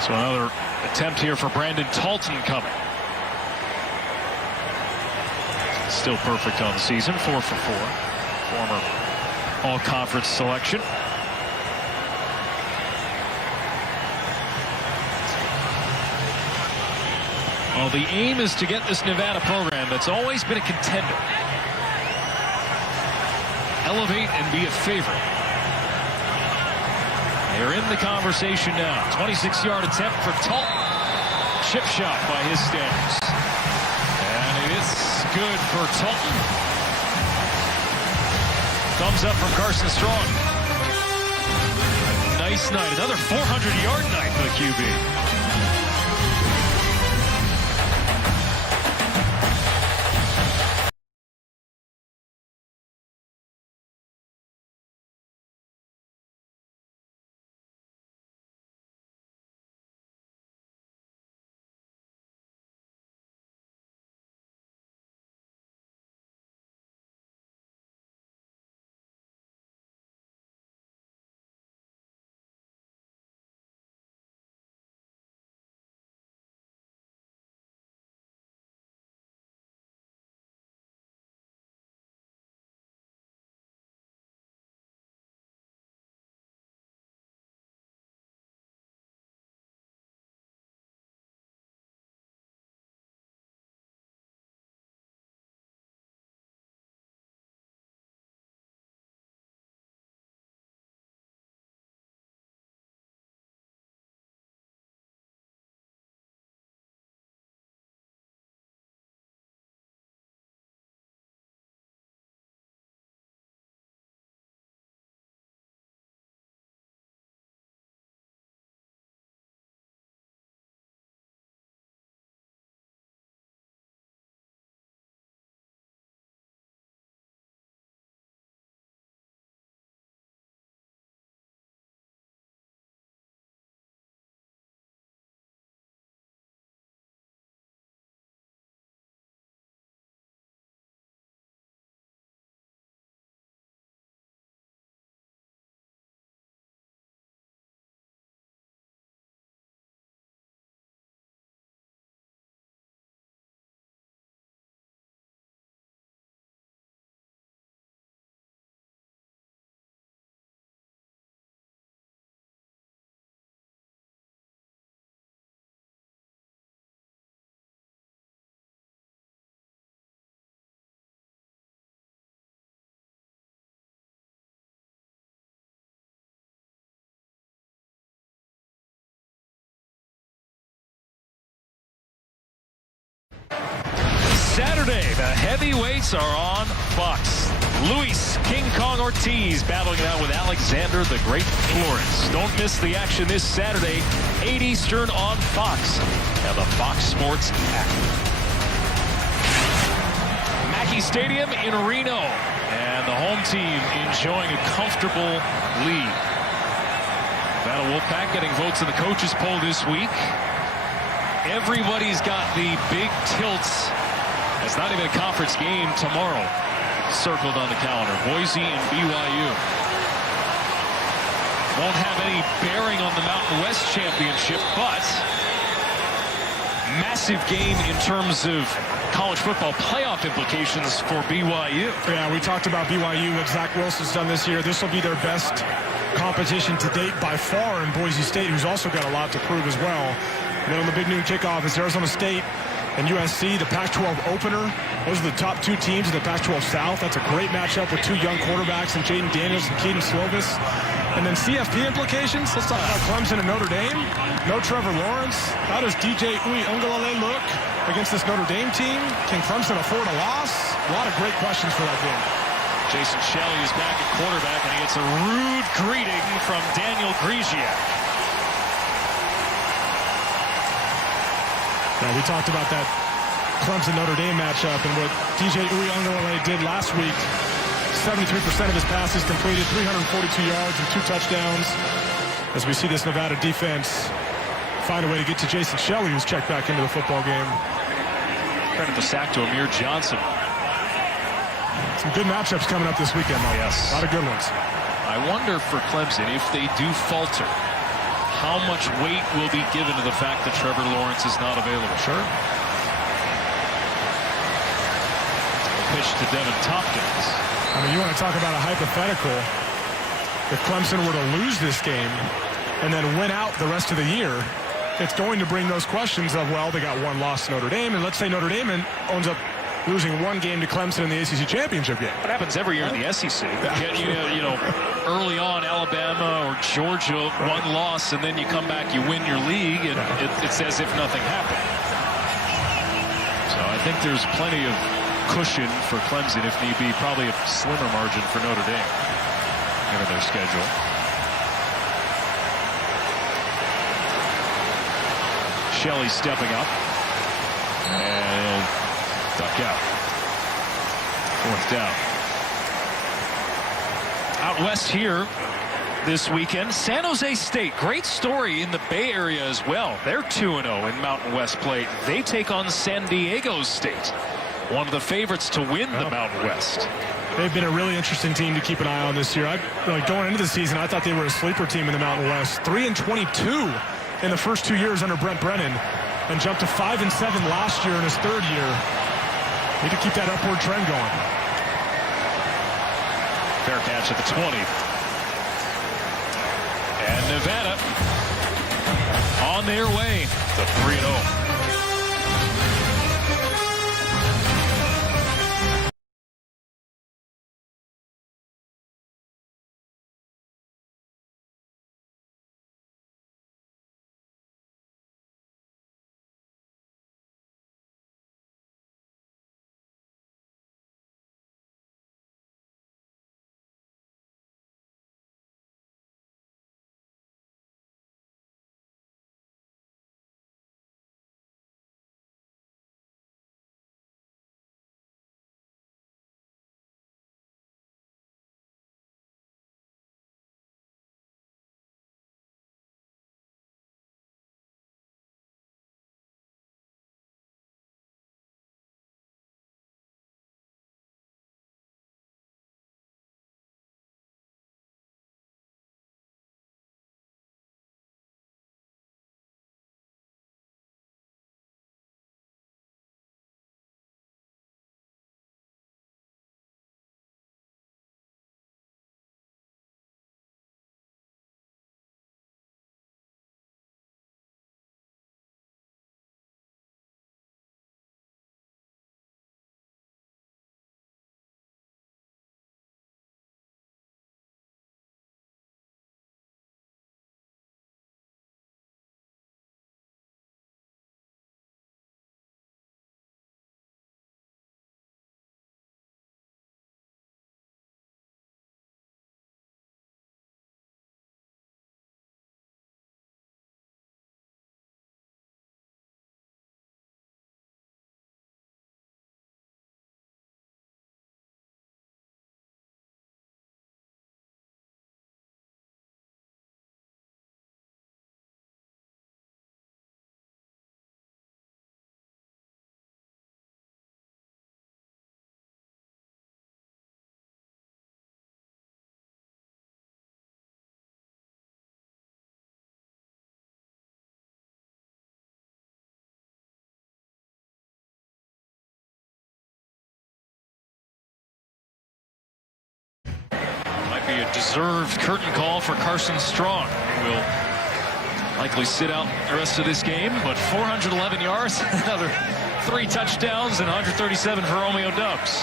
So another attempt here for Brandon Talton coming. Still perfect on the season, 4 for 4. Former all-conference selection. Well, the aim is to get this Nevada program that's always been a contender. Elevate and be a favorite. They're in the conversation now. 26-yard attempt for Talton. Chip shot by his standards. And it is good for Talton. Thumbs up from Carson Strong. Nice night. Another 400-yard night for the QB. Saturday, the heavyweights are on Fox. Luis King Kong Ortiz battling it out with Alexander the Great Flores. Don't miss the action this Saturday, 8 Eastern on Fox and the Fox Sports app. Mackey Stadium in Reno, and the home team enjoying a comfortable lead. Nevada Wolfpack getting votes in the coaches poll this week. Everybody's got the big tilts. It's not even a conference game tomorrow circled on the calendar. Boise and BYU. Won't have any bearing on the Mountain West Championship, but massive game in terms of college football playoff implications for BYU. Yeah, we talked about BYU, what Zach Wilson's done this year. This will be their best competition to date by far in Boise State, who's also got a lot to prove as well. And then on the big noon kickoff is Arizona State and USC, the Pac-12 opener. Those are the top two teams in the Pac-12 South. That's a great matchup with two young quarterbacks in Jaden Daniels and Caden Slovis. And then CFP implications. Let's talk about Clemson and Notre Dame. No Trevor Lawrence. How does DJ Uiagalelei look against this Notre Dame team? Can Clemson afford a loss? A lot of great questions for that game. Jason Shelley is back at quarterback, and he gets a rude greeting from Daniel Grigiak. Yeah, we talked about that Clemson-Notre Dame matchup and what DJ Uiagalelei did last week. 73% of his passes completed, 342 yards and 2 touchdowns. As we see this Nevada defense find a way to get to Jason Shelley, who's checked back into the football game. Credit the sack to Amir Johnson. Some good matchups coming up this weekend, though. Yes. A lot of good ones. I wonder for Clemson, if they do falter, how much weight will be given to the fact that Trevor Lawrence is not available? Sure. Pitch to Devin Tompkins. I mean, you want to talk about a hypothetical. If Clemson were to lose this game and then win out the rest of the year, it's going to bring those questions of, well, they got one loss to Notre Dame, and let's say Notre Dame owns up losing one game to Clemson in the ACC championship game. What happens every year in the SEC? You know, early on, Alabama or Georgia, one loss, and then you come back, you win your league, and it's as if nothing happened. So I think there's plenty of cushion for Clemson if need be, probably a slimmer margin for Notre Dame, given their schedule. Shelley stepping up. And duck out. 4th down. Out west here this weekend, San Jose State. Great story in the Bay Area as well. They're 2-0 in Mountain West play. They take on San Diego State, one of the favorites to win the Mountain West. They've been a really interesting team to keep an eye on this year. Going into the season, I thought they were a sleeper team in the Mountain West. 3-22 in the first 2 years under Brent Brennan, and jumped to 5-7 last year in his 3rd year. Need to keep that upward trend going. Fair catch at the 20. And Nevada on their way to 3-0. Might be a deserved curtain call for Carson Strong. He will likely sit out the rest of this game, but 411 yards, another 3 touchdowns, and 137 for Romeo Dubs.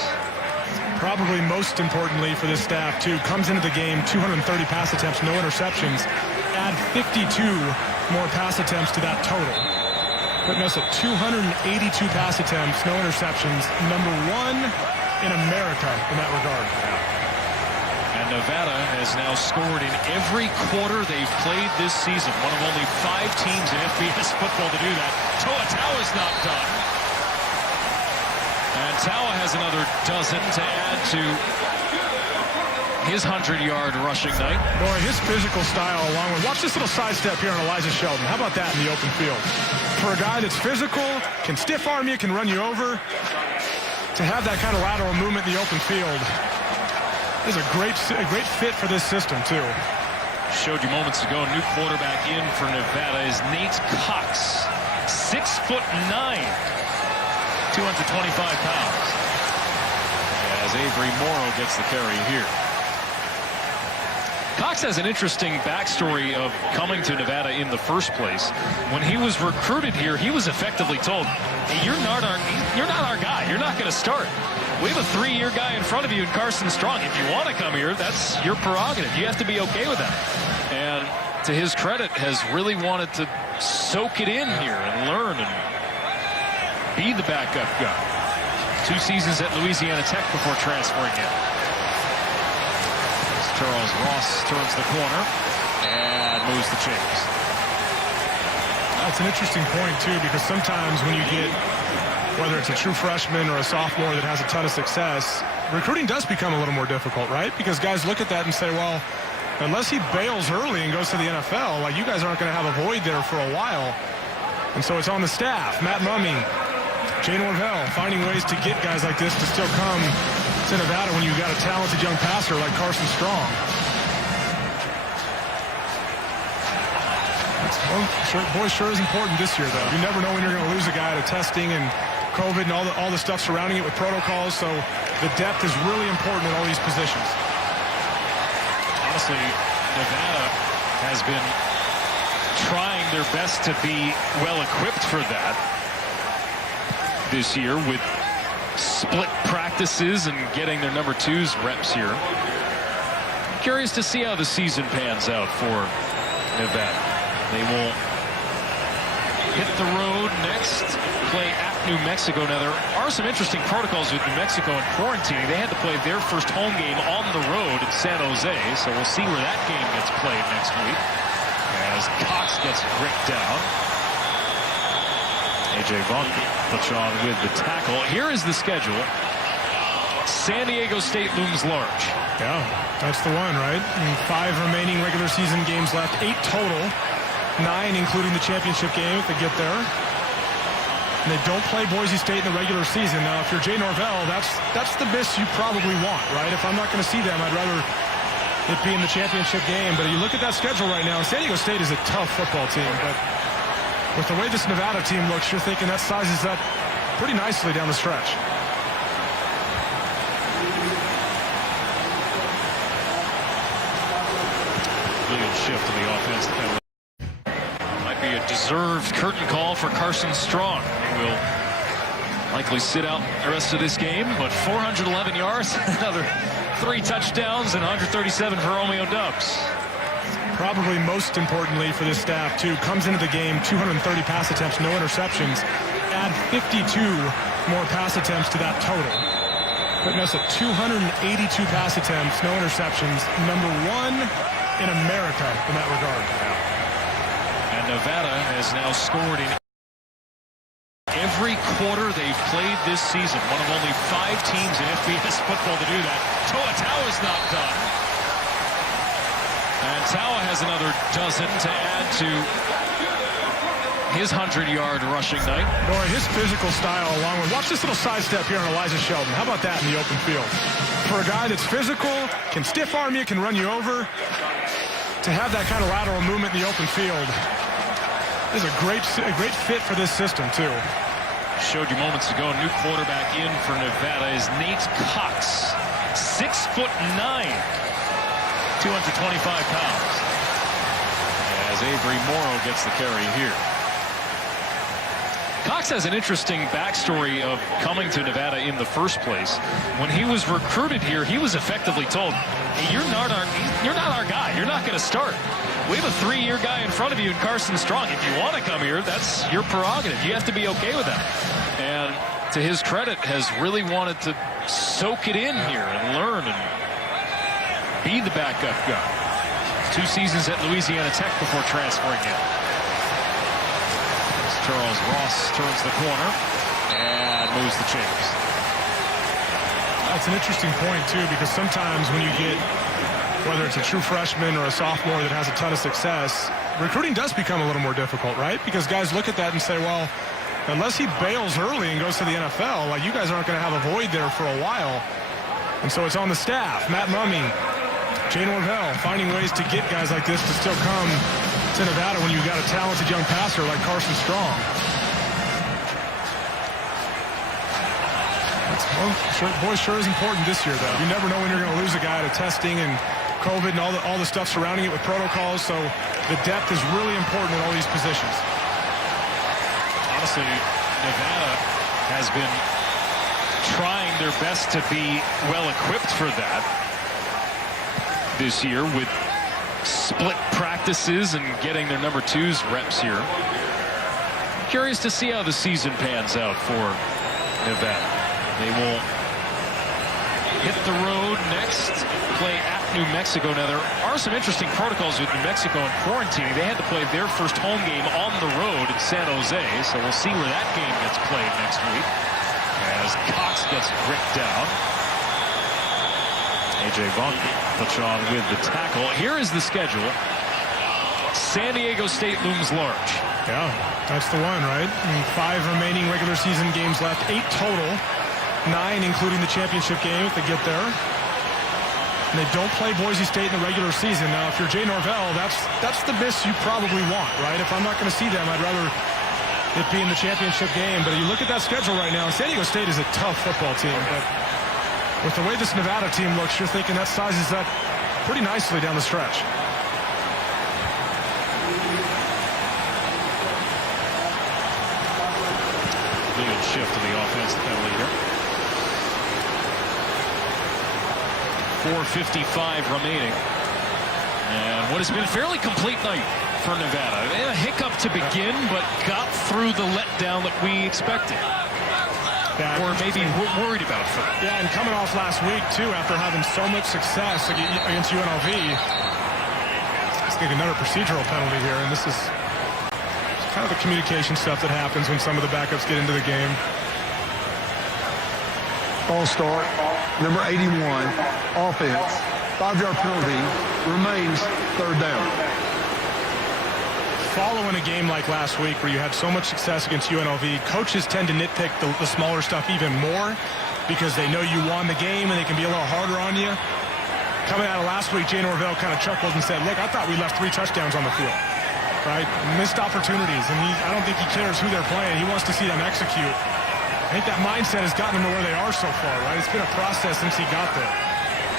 Probably most importantly for this staff, too, comes into the game 230 pass attempts, no interceptions. Add 52 more pass attempts to that total, putting us at 282 pass attempts, no interceptions. #1 in America in that regard. And Nevada has now scored in every quarter they've played this season. One of only 5 teams in FBS football to do that. Toa is not done. And Taua has another dozen to add to his 100-yard rushing night. Boy, his physical style along with, watch this little sidestep here on Elijah Sheldon. How about that in the open field? For a guy that's physical, can stiff arm you, can run you over, to have that kind of lateral movement in the open field is a great fit for this system, too. Showed you moments ago, new quarterback in for Nevada is Nate Cox. 6'9", 225 pounds. As Avery Morrow gets the carry here. Cox has an interesting backstory of coming to Nevada in the first place. When he was recruited here, he was effectively told, hey, you're not our guy. You're not going to start. We have a 3-year guy in front of you in Carson Strong. If you want to come here, that's your prerogative. You have to be okay with that. And to his credit, has really wanted to soak it in here and learn and be the backup guy. 2 seasons at Louisiana Tech before transferring in. Charles Ross turns the corner and moves the chains. That's an interesting point, too, because sometimes when you get, whether it's a true freshman or a sophomore that has a ton of success, recruiting does become a little more difficult, right? Because guys look at that and say, well, unless he bails early and goes to the NFL, like, you guys aren't going to have a void there for a while. And so it's on the staff. Matt Mumming, Jay Norvell, finding ways to get guys like this to still come to Nevada when you've got a talented young passer like Carson Strong. Boy, sure is important this year, though. You never know when you're going to lose a guy to testing and COVID and all the stuff surrounding it with protocols. So the depth is really important at all these positions. Honestly, Nevada has been trying their best to be well equipped for that this year with split practices and getting their number 2s reps here. Curious to see how the season pans out for Nevada. They will hit the road next, play at New Mexico. Now, there are some interesting protocols with New Mexico and quarantining. They had to play their first home game on the road in San Jose, so we'll see where that game gets played next week as Cox gets ripped down. A.J. Vaughn puts on with the tackle. Here is the schedule. San Diego State looms large. Yeah, that's the one, right? And 5 remaining regular season games left, 8 total. 9 including the championship game if they get there. And they don't play Boise State in the regular season. Now, if you're Jay Norvell, that's the miss you probably want, right? If I'm not going to see them, I'd rather it be in the championship game. But you look at that schedule right now, San Diego State is a tough football team. But with the way this Nevada team looks, you're thinking that sizes up pretty nicely down the stretch. Brilliant shift in the offense. Might be a deserved curtain call for Carson Strong. He will likely sit out the rest of this game, but 411 yards, another 3 touchdowns, and 137 for Romeo Dubs. Probably most importantly for this staff, too, comes into the game 230 pass attempts, no interceptions. Add 52 more pass attempts to that total, putting us at 282 pass attempts, no interceptions. #1 in America in that regard. And Nevada has now scored in every quarter they've played this season. One of only 5 teams in FBS football to do that. Toa is not done. And Taua has another dozen to add to his 100-yard rushing night. Boy, his physical style along with, watch this little sidestep here on Elijah Sheldon. How about that in the open field? For a guy that's physical, can stiff arm you, can run you over, to have that kind of lateral movement in the open field is a great fit for this system, too. Showed you moments ago, new quarterback in for Nevada is Nate Cox. 6'9", 225 pounds. As Avery Morrow gets the carry here. Cox has an interesting backstory of coming to Nevada in the first place. When he was recruited here, he was effectively told, hey, you're not our guy. You're not going to start. We have a 3-year guy in front of you in Carson Strong. If you want to come here, that's your prerogative. You have to be okay with that. And to his credit, has really wanted to soak it in here and learn and be the backup guy. 2 seasons at Louisiana Tech before transferring in. Charles Ross turns the corner and moves the chains. That's an interesting point, too, because sometimes when you get, whether it's a true freshman or a sophomore that has a ton of success, recruiting does become a little more difficult, right? Because guys look at that and say, well, unless he bails early and goes to the NFL, like, you guys aren't going to have a void there for a while. And so it's on the staff. Matt Mumme, Jay Norvell, finding ways to get guys like this to still come to Nevada when you've got a talented young passer like Carson Strong. Boy, sure is important this year, though. You never know when you're going to lose a guy to testing and COVID and all the stuff surrounding it with protocols. So the depth is really important in all these positions. Honestly, Nevada has been trying their best to be well equipped for that this year with split practices and getting their number 2s reps here. Curious to see how the season pans out for Nevada. They will hit the road next, play at New Mexico. Now, there are some interesting protocols with New Mexico and quarantining. They had to play their first home game on the road in San Jose, so we'll see where that game gets played next week as Cox gets ripped down. A.J. Vaughn puts on with the tackle. Here is the schedule. San Diego State looms large. Yeah, that's the one, right? 5 remaining regular season games left, 8 total. 9 including the championship game if they get there. And they don't play Boise State in the regular season. Now, if you're Jay Norvell, that's the miss you probably want, right? If I'm not going to see them, I'd rather it be in the championship game. But you look at that schedule right now, San Diego State is a tough football team. But with the way this Nevada team looks, you're thinking that sizes up pretty nicely down the stretch. Legal shift to the offense penalty here. 4:55 remaining. And what has been a fairly complete night for Nevada. They had a hiccup to begin, but got through the letdown that we expected. Or maybe worried about for them. Yeah, and coming off last week, too, after having so much success against UNLV, let's take another procedural penalty here, and this is kind of the communication stuff that happens when some of the backups get into the game. All-star, number 81, offense, 5-yard penalty, remains 3rd down. Following a game like last week where you had so much success against UNLV, coaches tend to nitpick the smaller stuff even more because they know you won the game and they can be a little harder on you. Coming out of last week, Jay Norvell kind of chuckled and said, look, I thought we left 3 touchdowns on the field, right? Missed opportunities, and I don't think he cares who they're playing. He wants to see them execute. I think that mindset has gotten them to where they are so far, right? It's been a process since he got there.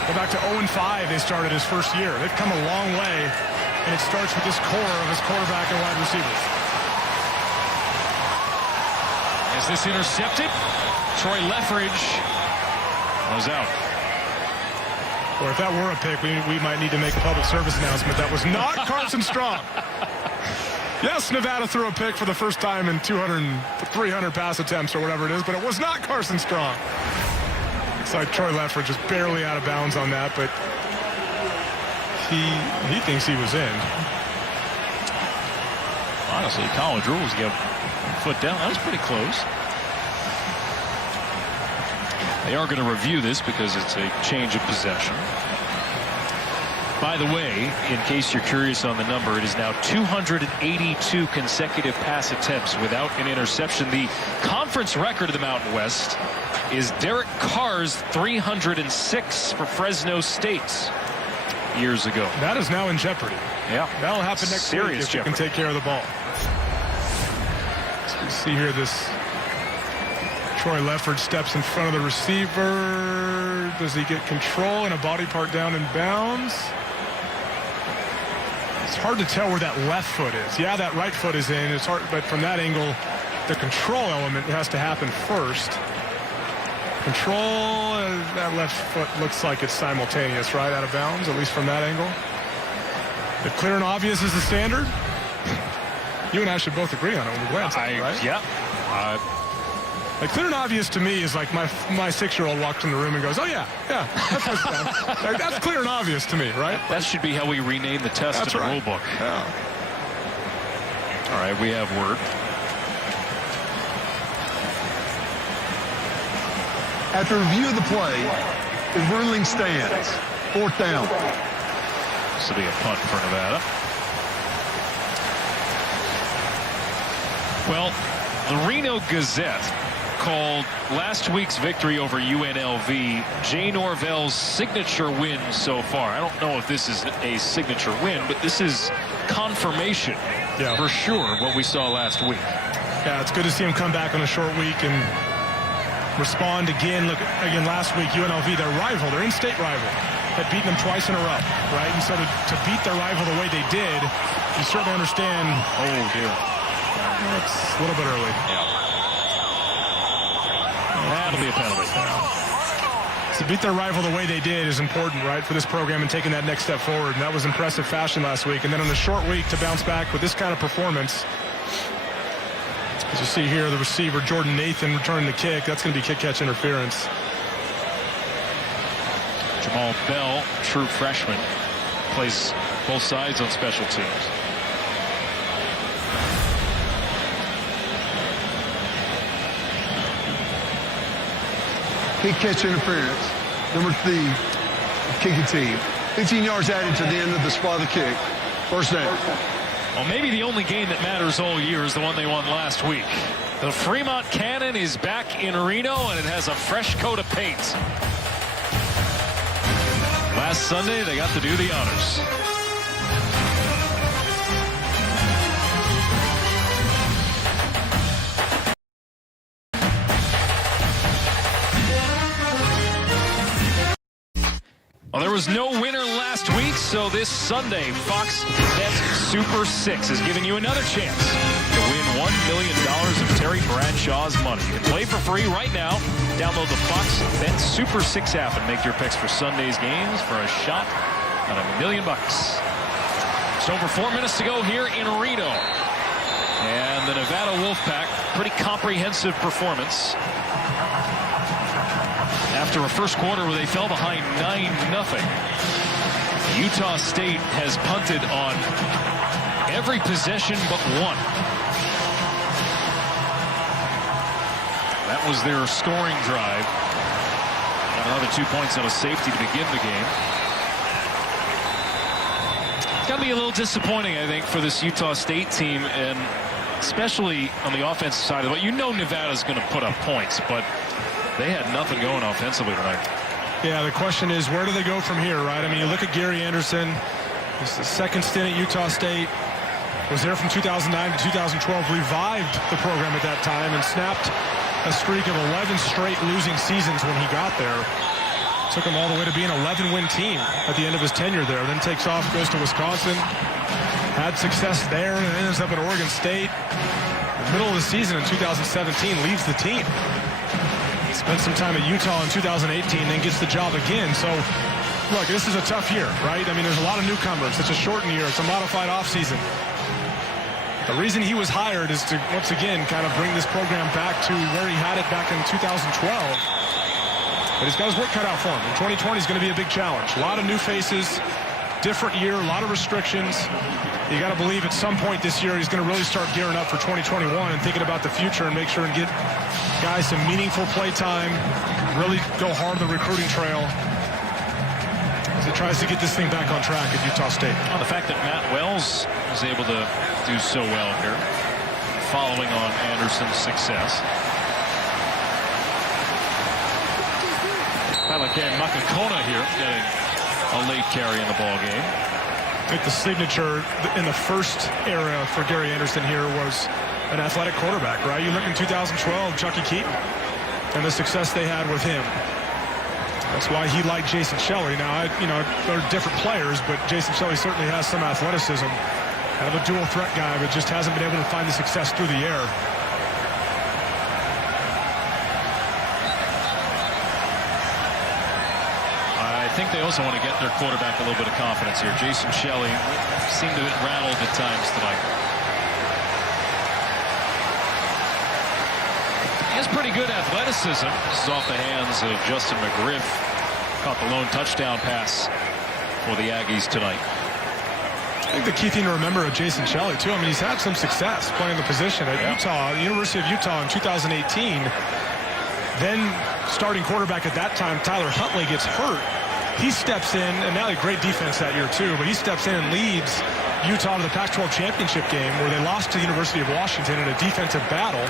Go back to 0-5, they started his first year. They've come a long way. And it starts with this core of his quarterback and wide receivers. Is this intercepted? Troy Leffridge was out. Or if that were a pick, we might need to make a public service announcement. That was not Carson Strong. Yes, Nevada threw a pick for the first time in 300 pass attempts or whatever it is, but it was not Carson Strong. It's like Troy Leffridge is barely out of bounds on that, but he thinks he was in. Honestly, college rules, you have foot down. That was pretty close. They are going to review this because it's a change of possession. By the way, in case you're curious on the number, it is now 282 consecutive pass attempts without an interception. The conference record of the Mountain West is Derek Carr's 306 for Fresno State years ago. That is now in jeopardy. Yeah. That'll happen next week if you can take care of the ball. So you see here this Troy Leffridge steps in front of the receiver. Does he get control and a body part down in bounds? hard to tell where that left foot is. Yeah, that right foot is in. It's hard, but from that angle, the control element has to happen first. Control, that left foot looks like it's simultaneous, right, out of bounds, at least from that angle. If clear and obvious is the standard, you and I should both agree on it when we glance at it, right? Yeah. Like clear and obvious to me is like my 6-year-old walks in the room and goes, oh, yeah, that's, like, that's clear and obvious to me, right? That should be how we rename the test in the rule book. Yeah. All right, we have word. After review of the play, the ruling stands. 4th down. This will be a punt for Nevada. Well, the Reno Gazette called last week's victory over UNLV Jay Norvell's signature win so far. I don't know if this is a signature win, but this is confirmation for sure what we saw last week. Yeah, it's good to see him come back on a short week and respond again. Look, again, last week, UNLV, their rival, their in-state rival, had beaten them twice in a row, right? And so to beat their rival the way they did, you certainly understand. Oh, dear. It's a little bit early. Yeah. That'll be a penalty. To beat their rival the way they did is important, right, for this program and taking that next step forward. And that was impressive fashion last week. And then on a short week to bounce back with this kind of performance. As you see here, the receiver, Jordan Nathan, returning the kick. That's going to be kick-catch interference. Jamal Bell, true freshman, plays both sides on special teams. Kick-catch interference. Number 3, kicking team. 15 yards added to the end of the spot of the kick. 1st down. Well, maybe the only game that matters all year is the one they won last week. The Fremont Cannon is back in Reno, and it has a fresh coat of paint. Last Sunday, they got to do the honors. Well, there was no winner last week, so this Sunday, Fox Bet Super 6 is giving you another chance to win $1 million of Terry Bradshaw's money. You can play for free right now. Download the Fox Bet Super 6 app and make your picks for Sunday's games for a shot at $1 million. Just over 4 minutes to go here in Reno. And the Nevada Wolfpack, pretty comprehensive performance. After a first quarter where they fell behind 9-0. Utah State has punted on every possession but one. That was their scoring drive. Got another 2 points on a safety to begin the game. It's got to be a little disappointing, I think, for this Utah State team, and especially on the offensive side of it. You know Nevada's going to put up points, but they had nothing going offensively tonight. Yeah, the question is, where do they go from here, right? I mean, you look at Gary Anderson. It's the second stint at Utah State. Was there from 2009 to 2012. Revived the program at that time and snapped a streak of 11 straight losing seasons when he got there. Took him all the way to be an 11-win team at the end of his tenure there. Then takes off, goes to Wisconsin. Had success there and ends up at Oregon State. In the middle of the season in 2017, leaves the team. Spent some time at Utah in 2018, then gets the job again. So, look, this is a tough year, right? I mean, there's a lot of newcomers. It's a shortened year. It's a modified offseason. The reason he was hired is to, once again, kind of bring this program back to where he had it back in 2012. But he's got his work cut out for him. And 2020 is going to be a big challenge. A lot of new faces, different year, a lot of restrictions. You got to believe at some point this year he's going to really start gearing up for 2021 and thinking about the future and make sure and get guys some meaningful play time, really go hard the recruiting trail as he tries to get this thing back on track at Utah State. Well, the fact that Matt Wells was able to do so well here, following on Anderson's success. Pelican Makakona here getting a late carry in the ball game. I think the signature in the first era for Gary Anderson here was an athletic quarterback, right? You look in 2012, Chucky Keaton, and the success they had with him. That's why he liked Jason Shelley. Now, they're different players, but Jason Shelley certainly has some athleticism. Kind of a dual threat guy, but just hasn't been able to find the success through the air. I think they also want to get their quarterback a little bit of confidence here. Jason Shelley seemed to get rattled at times tonight. He has pretty good athleticism. This is off the hands of Justin McGriff. Caught the lone touchdown pass for the Aggies tonight. I think the key thing to remember of Jason Shelley, too, I mean, he's had some success playing the position at Utah, the University of Utah in 2018. Then starting quarterback at that time, Tyler Huntley, gets hurt. He steps in, and now a great defense that year, too, but he steps in and leads Utah to the Pac-12 championship game where they lost to the University of Washington in a defensive battle.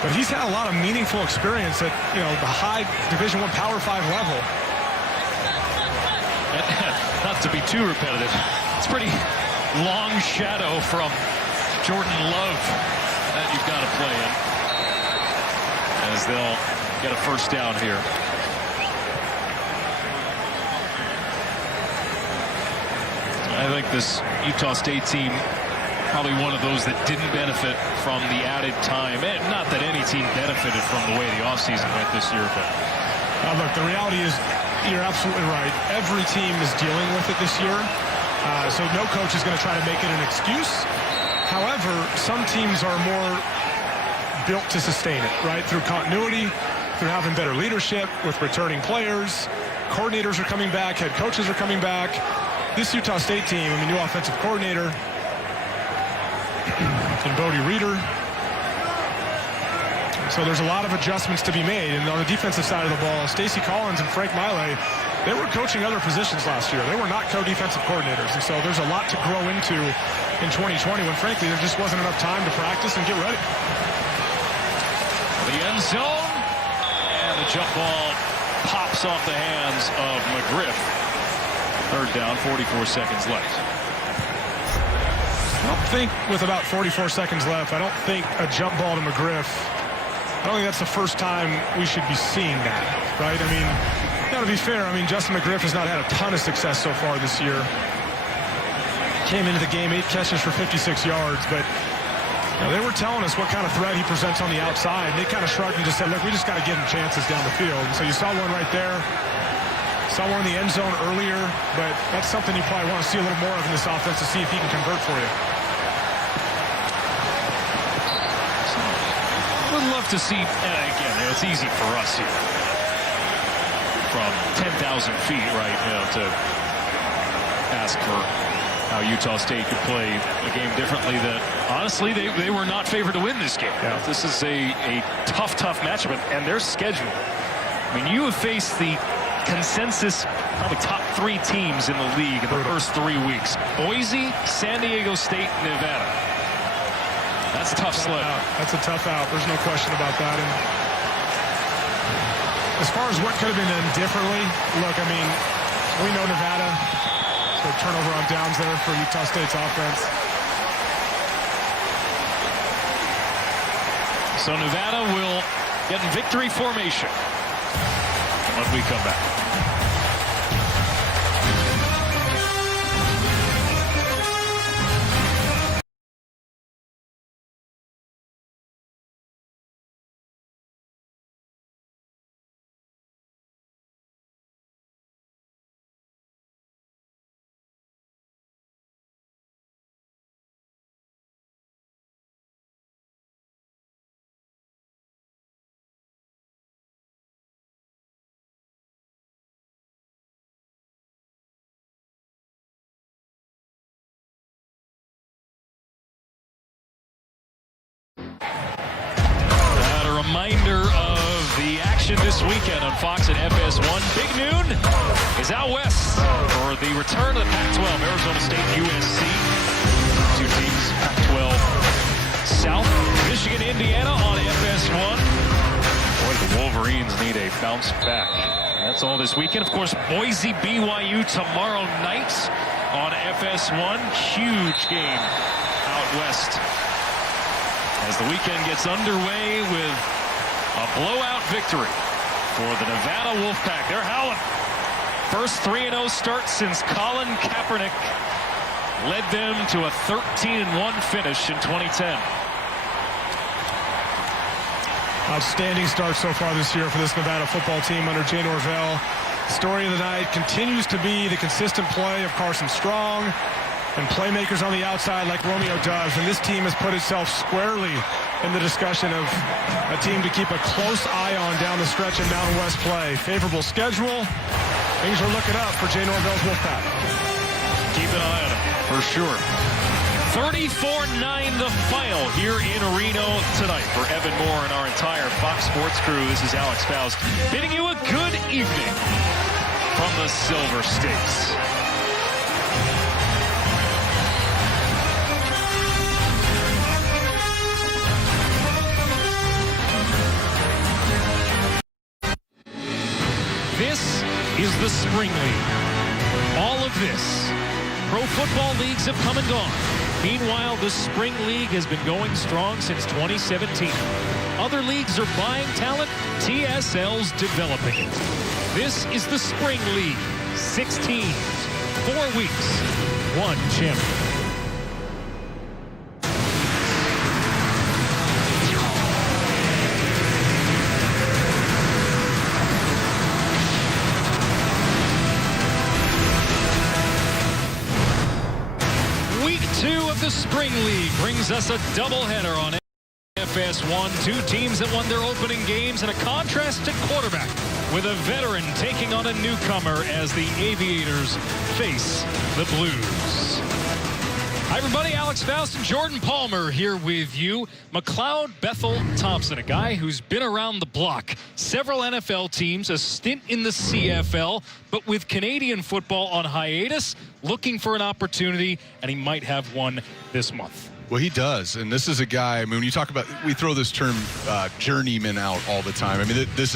But he's had a lot of meaningful experience at, the high Division I Power 5 level. Not to be too repetitive, it's pretty long shadow from Jordan Love that you've got to play in as they'll get a first down here. I think this Utah State team probably one of those that didn't benefit from the added time. And not that any team benefited from the way the offseason went this year, but look, the reality is you're absolutely right. Every team is dealing with it this year. So no coach is going to try to make it an excuse. However, some teams are more built to sustain it, right? Through continuity, through having better leadership with returning players. Coordinators are coming back. Head coaches are coming back. This Utah State team, new offensive coordinator and Bodie Reeder. So there's a lot of adjustments to be made. And on the defensive side of the ball, Stacey Collins and Frank Miley, they were coaching other positions last year. They were not co-defensive coordinators. And so there's a lot to grow into in 2020 when, frankly, there just wasn't enough time to practice and get ready. The end zone. And the jump ball pops off the hands of McGriff. Third down, 44 seconds left. I don't think with about 44 seconds left, I don't think a jump ball to McGriff, I don't think that's the first time we should be seeing that, right? To be fair, Justin McGriff has not had a ton of success so far this year. Came into the game, 8 catches for 56 yards, but they were telling us what kind of threat he presents on the outside. They kind of shrugged and just said, look, we just got to give him chances down the field. And so you saw one right there. Saw one in the end zone earlier, but that's something you probably want to see a little more of in this offense to see if he can convert for you. Would love to see, again, it's easy for us here from 10,000 feet, right, to ask for how Utah State could play a game differently that, honestly, they were not favored to win this game. Yeah. This is a tough matchup, and their schedule. You have faced the consensus probably top 3 teams in the league in the first 3 weeks. Boise, San Diego State, Nevada. That's a tough sled. That's a tough out. There's no question about that. And as far as what could have been done differently, look, we know Nevada. So turnover on downs there for Utah State's offense. So Nevada will get in victory formation when we come back. Reminder of the action this weekend on Fox and FS1. Big noon is out west for the return of the Pac-12. Arizona State, USC. 2 teams, Pac-12 South. Michigan, Indiana on FS1. Boy, the Wolverines need a bounce back. That's all this weekend. Of course, Boise, BYU tomorrow night on FS1. Huge game out west as the weekend gets underway with a blowout victory for the Nevada Wolfpack. They're howling. First 3-0 start since Colin Kaepernick led them to a 13-1 finish in 2010. Outstanding start so far this year for this Nevada football team under Jay Norvell. Story of the night continues to be the consistent play of Carson Strong and playmakers on the outside like Romeo does. And this team has put itself squarely in the discussion of a team to keep a close eye on down the stretch in Mountain West play. Favorable schedule. Things are looking up for Jay Norvell's Wolfpack. Keep an eye on it, for sure. 34-9 the final here in Reno tonight. For Evan Moore and our entire Fox Sports crew, this is Alex Faust bidding you a good evening from the Silver Stakes. This is the Spring League. All of this. Pro football leagues have come and gone. Meanwhile, the Spring League has been going strong since 2017. Other leagues are buying talent. TSL's developing it. This is the Spring League. 6 teams, 4 weeks, 1 champion. Week 2 of the Spring League brings us a doubleheader on FS1. 2 teams that won their opening games and a contrasted quarterback with a veteran taking on a newcomer as the Aviators face the Blues. Hi, everybody. Alex Faust and Jordan Palmer here with you. McLeod Bethel Thompson, a guy who's been around the block. Several NFL teams, a stint in the CFL, but with Canadian football on hiatus, looking for an opportunity, and he might have one this month. Well, he does, and this is a guy, I mean, when you talk about, we throw this term journeyman out all the time. I mean, this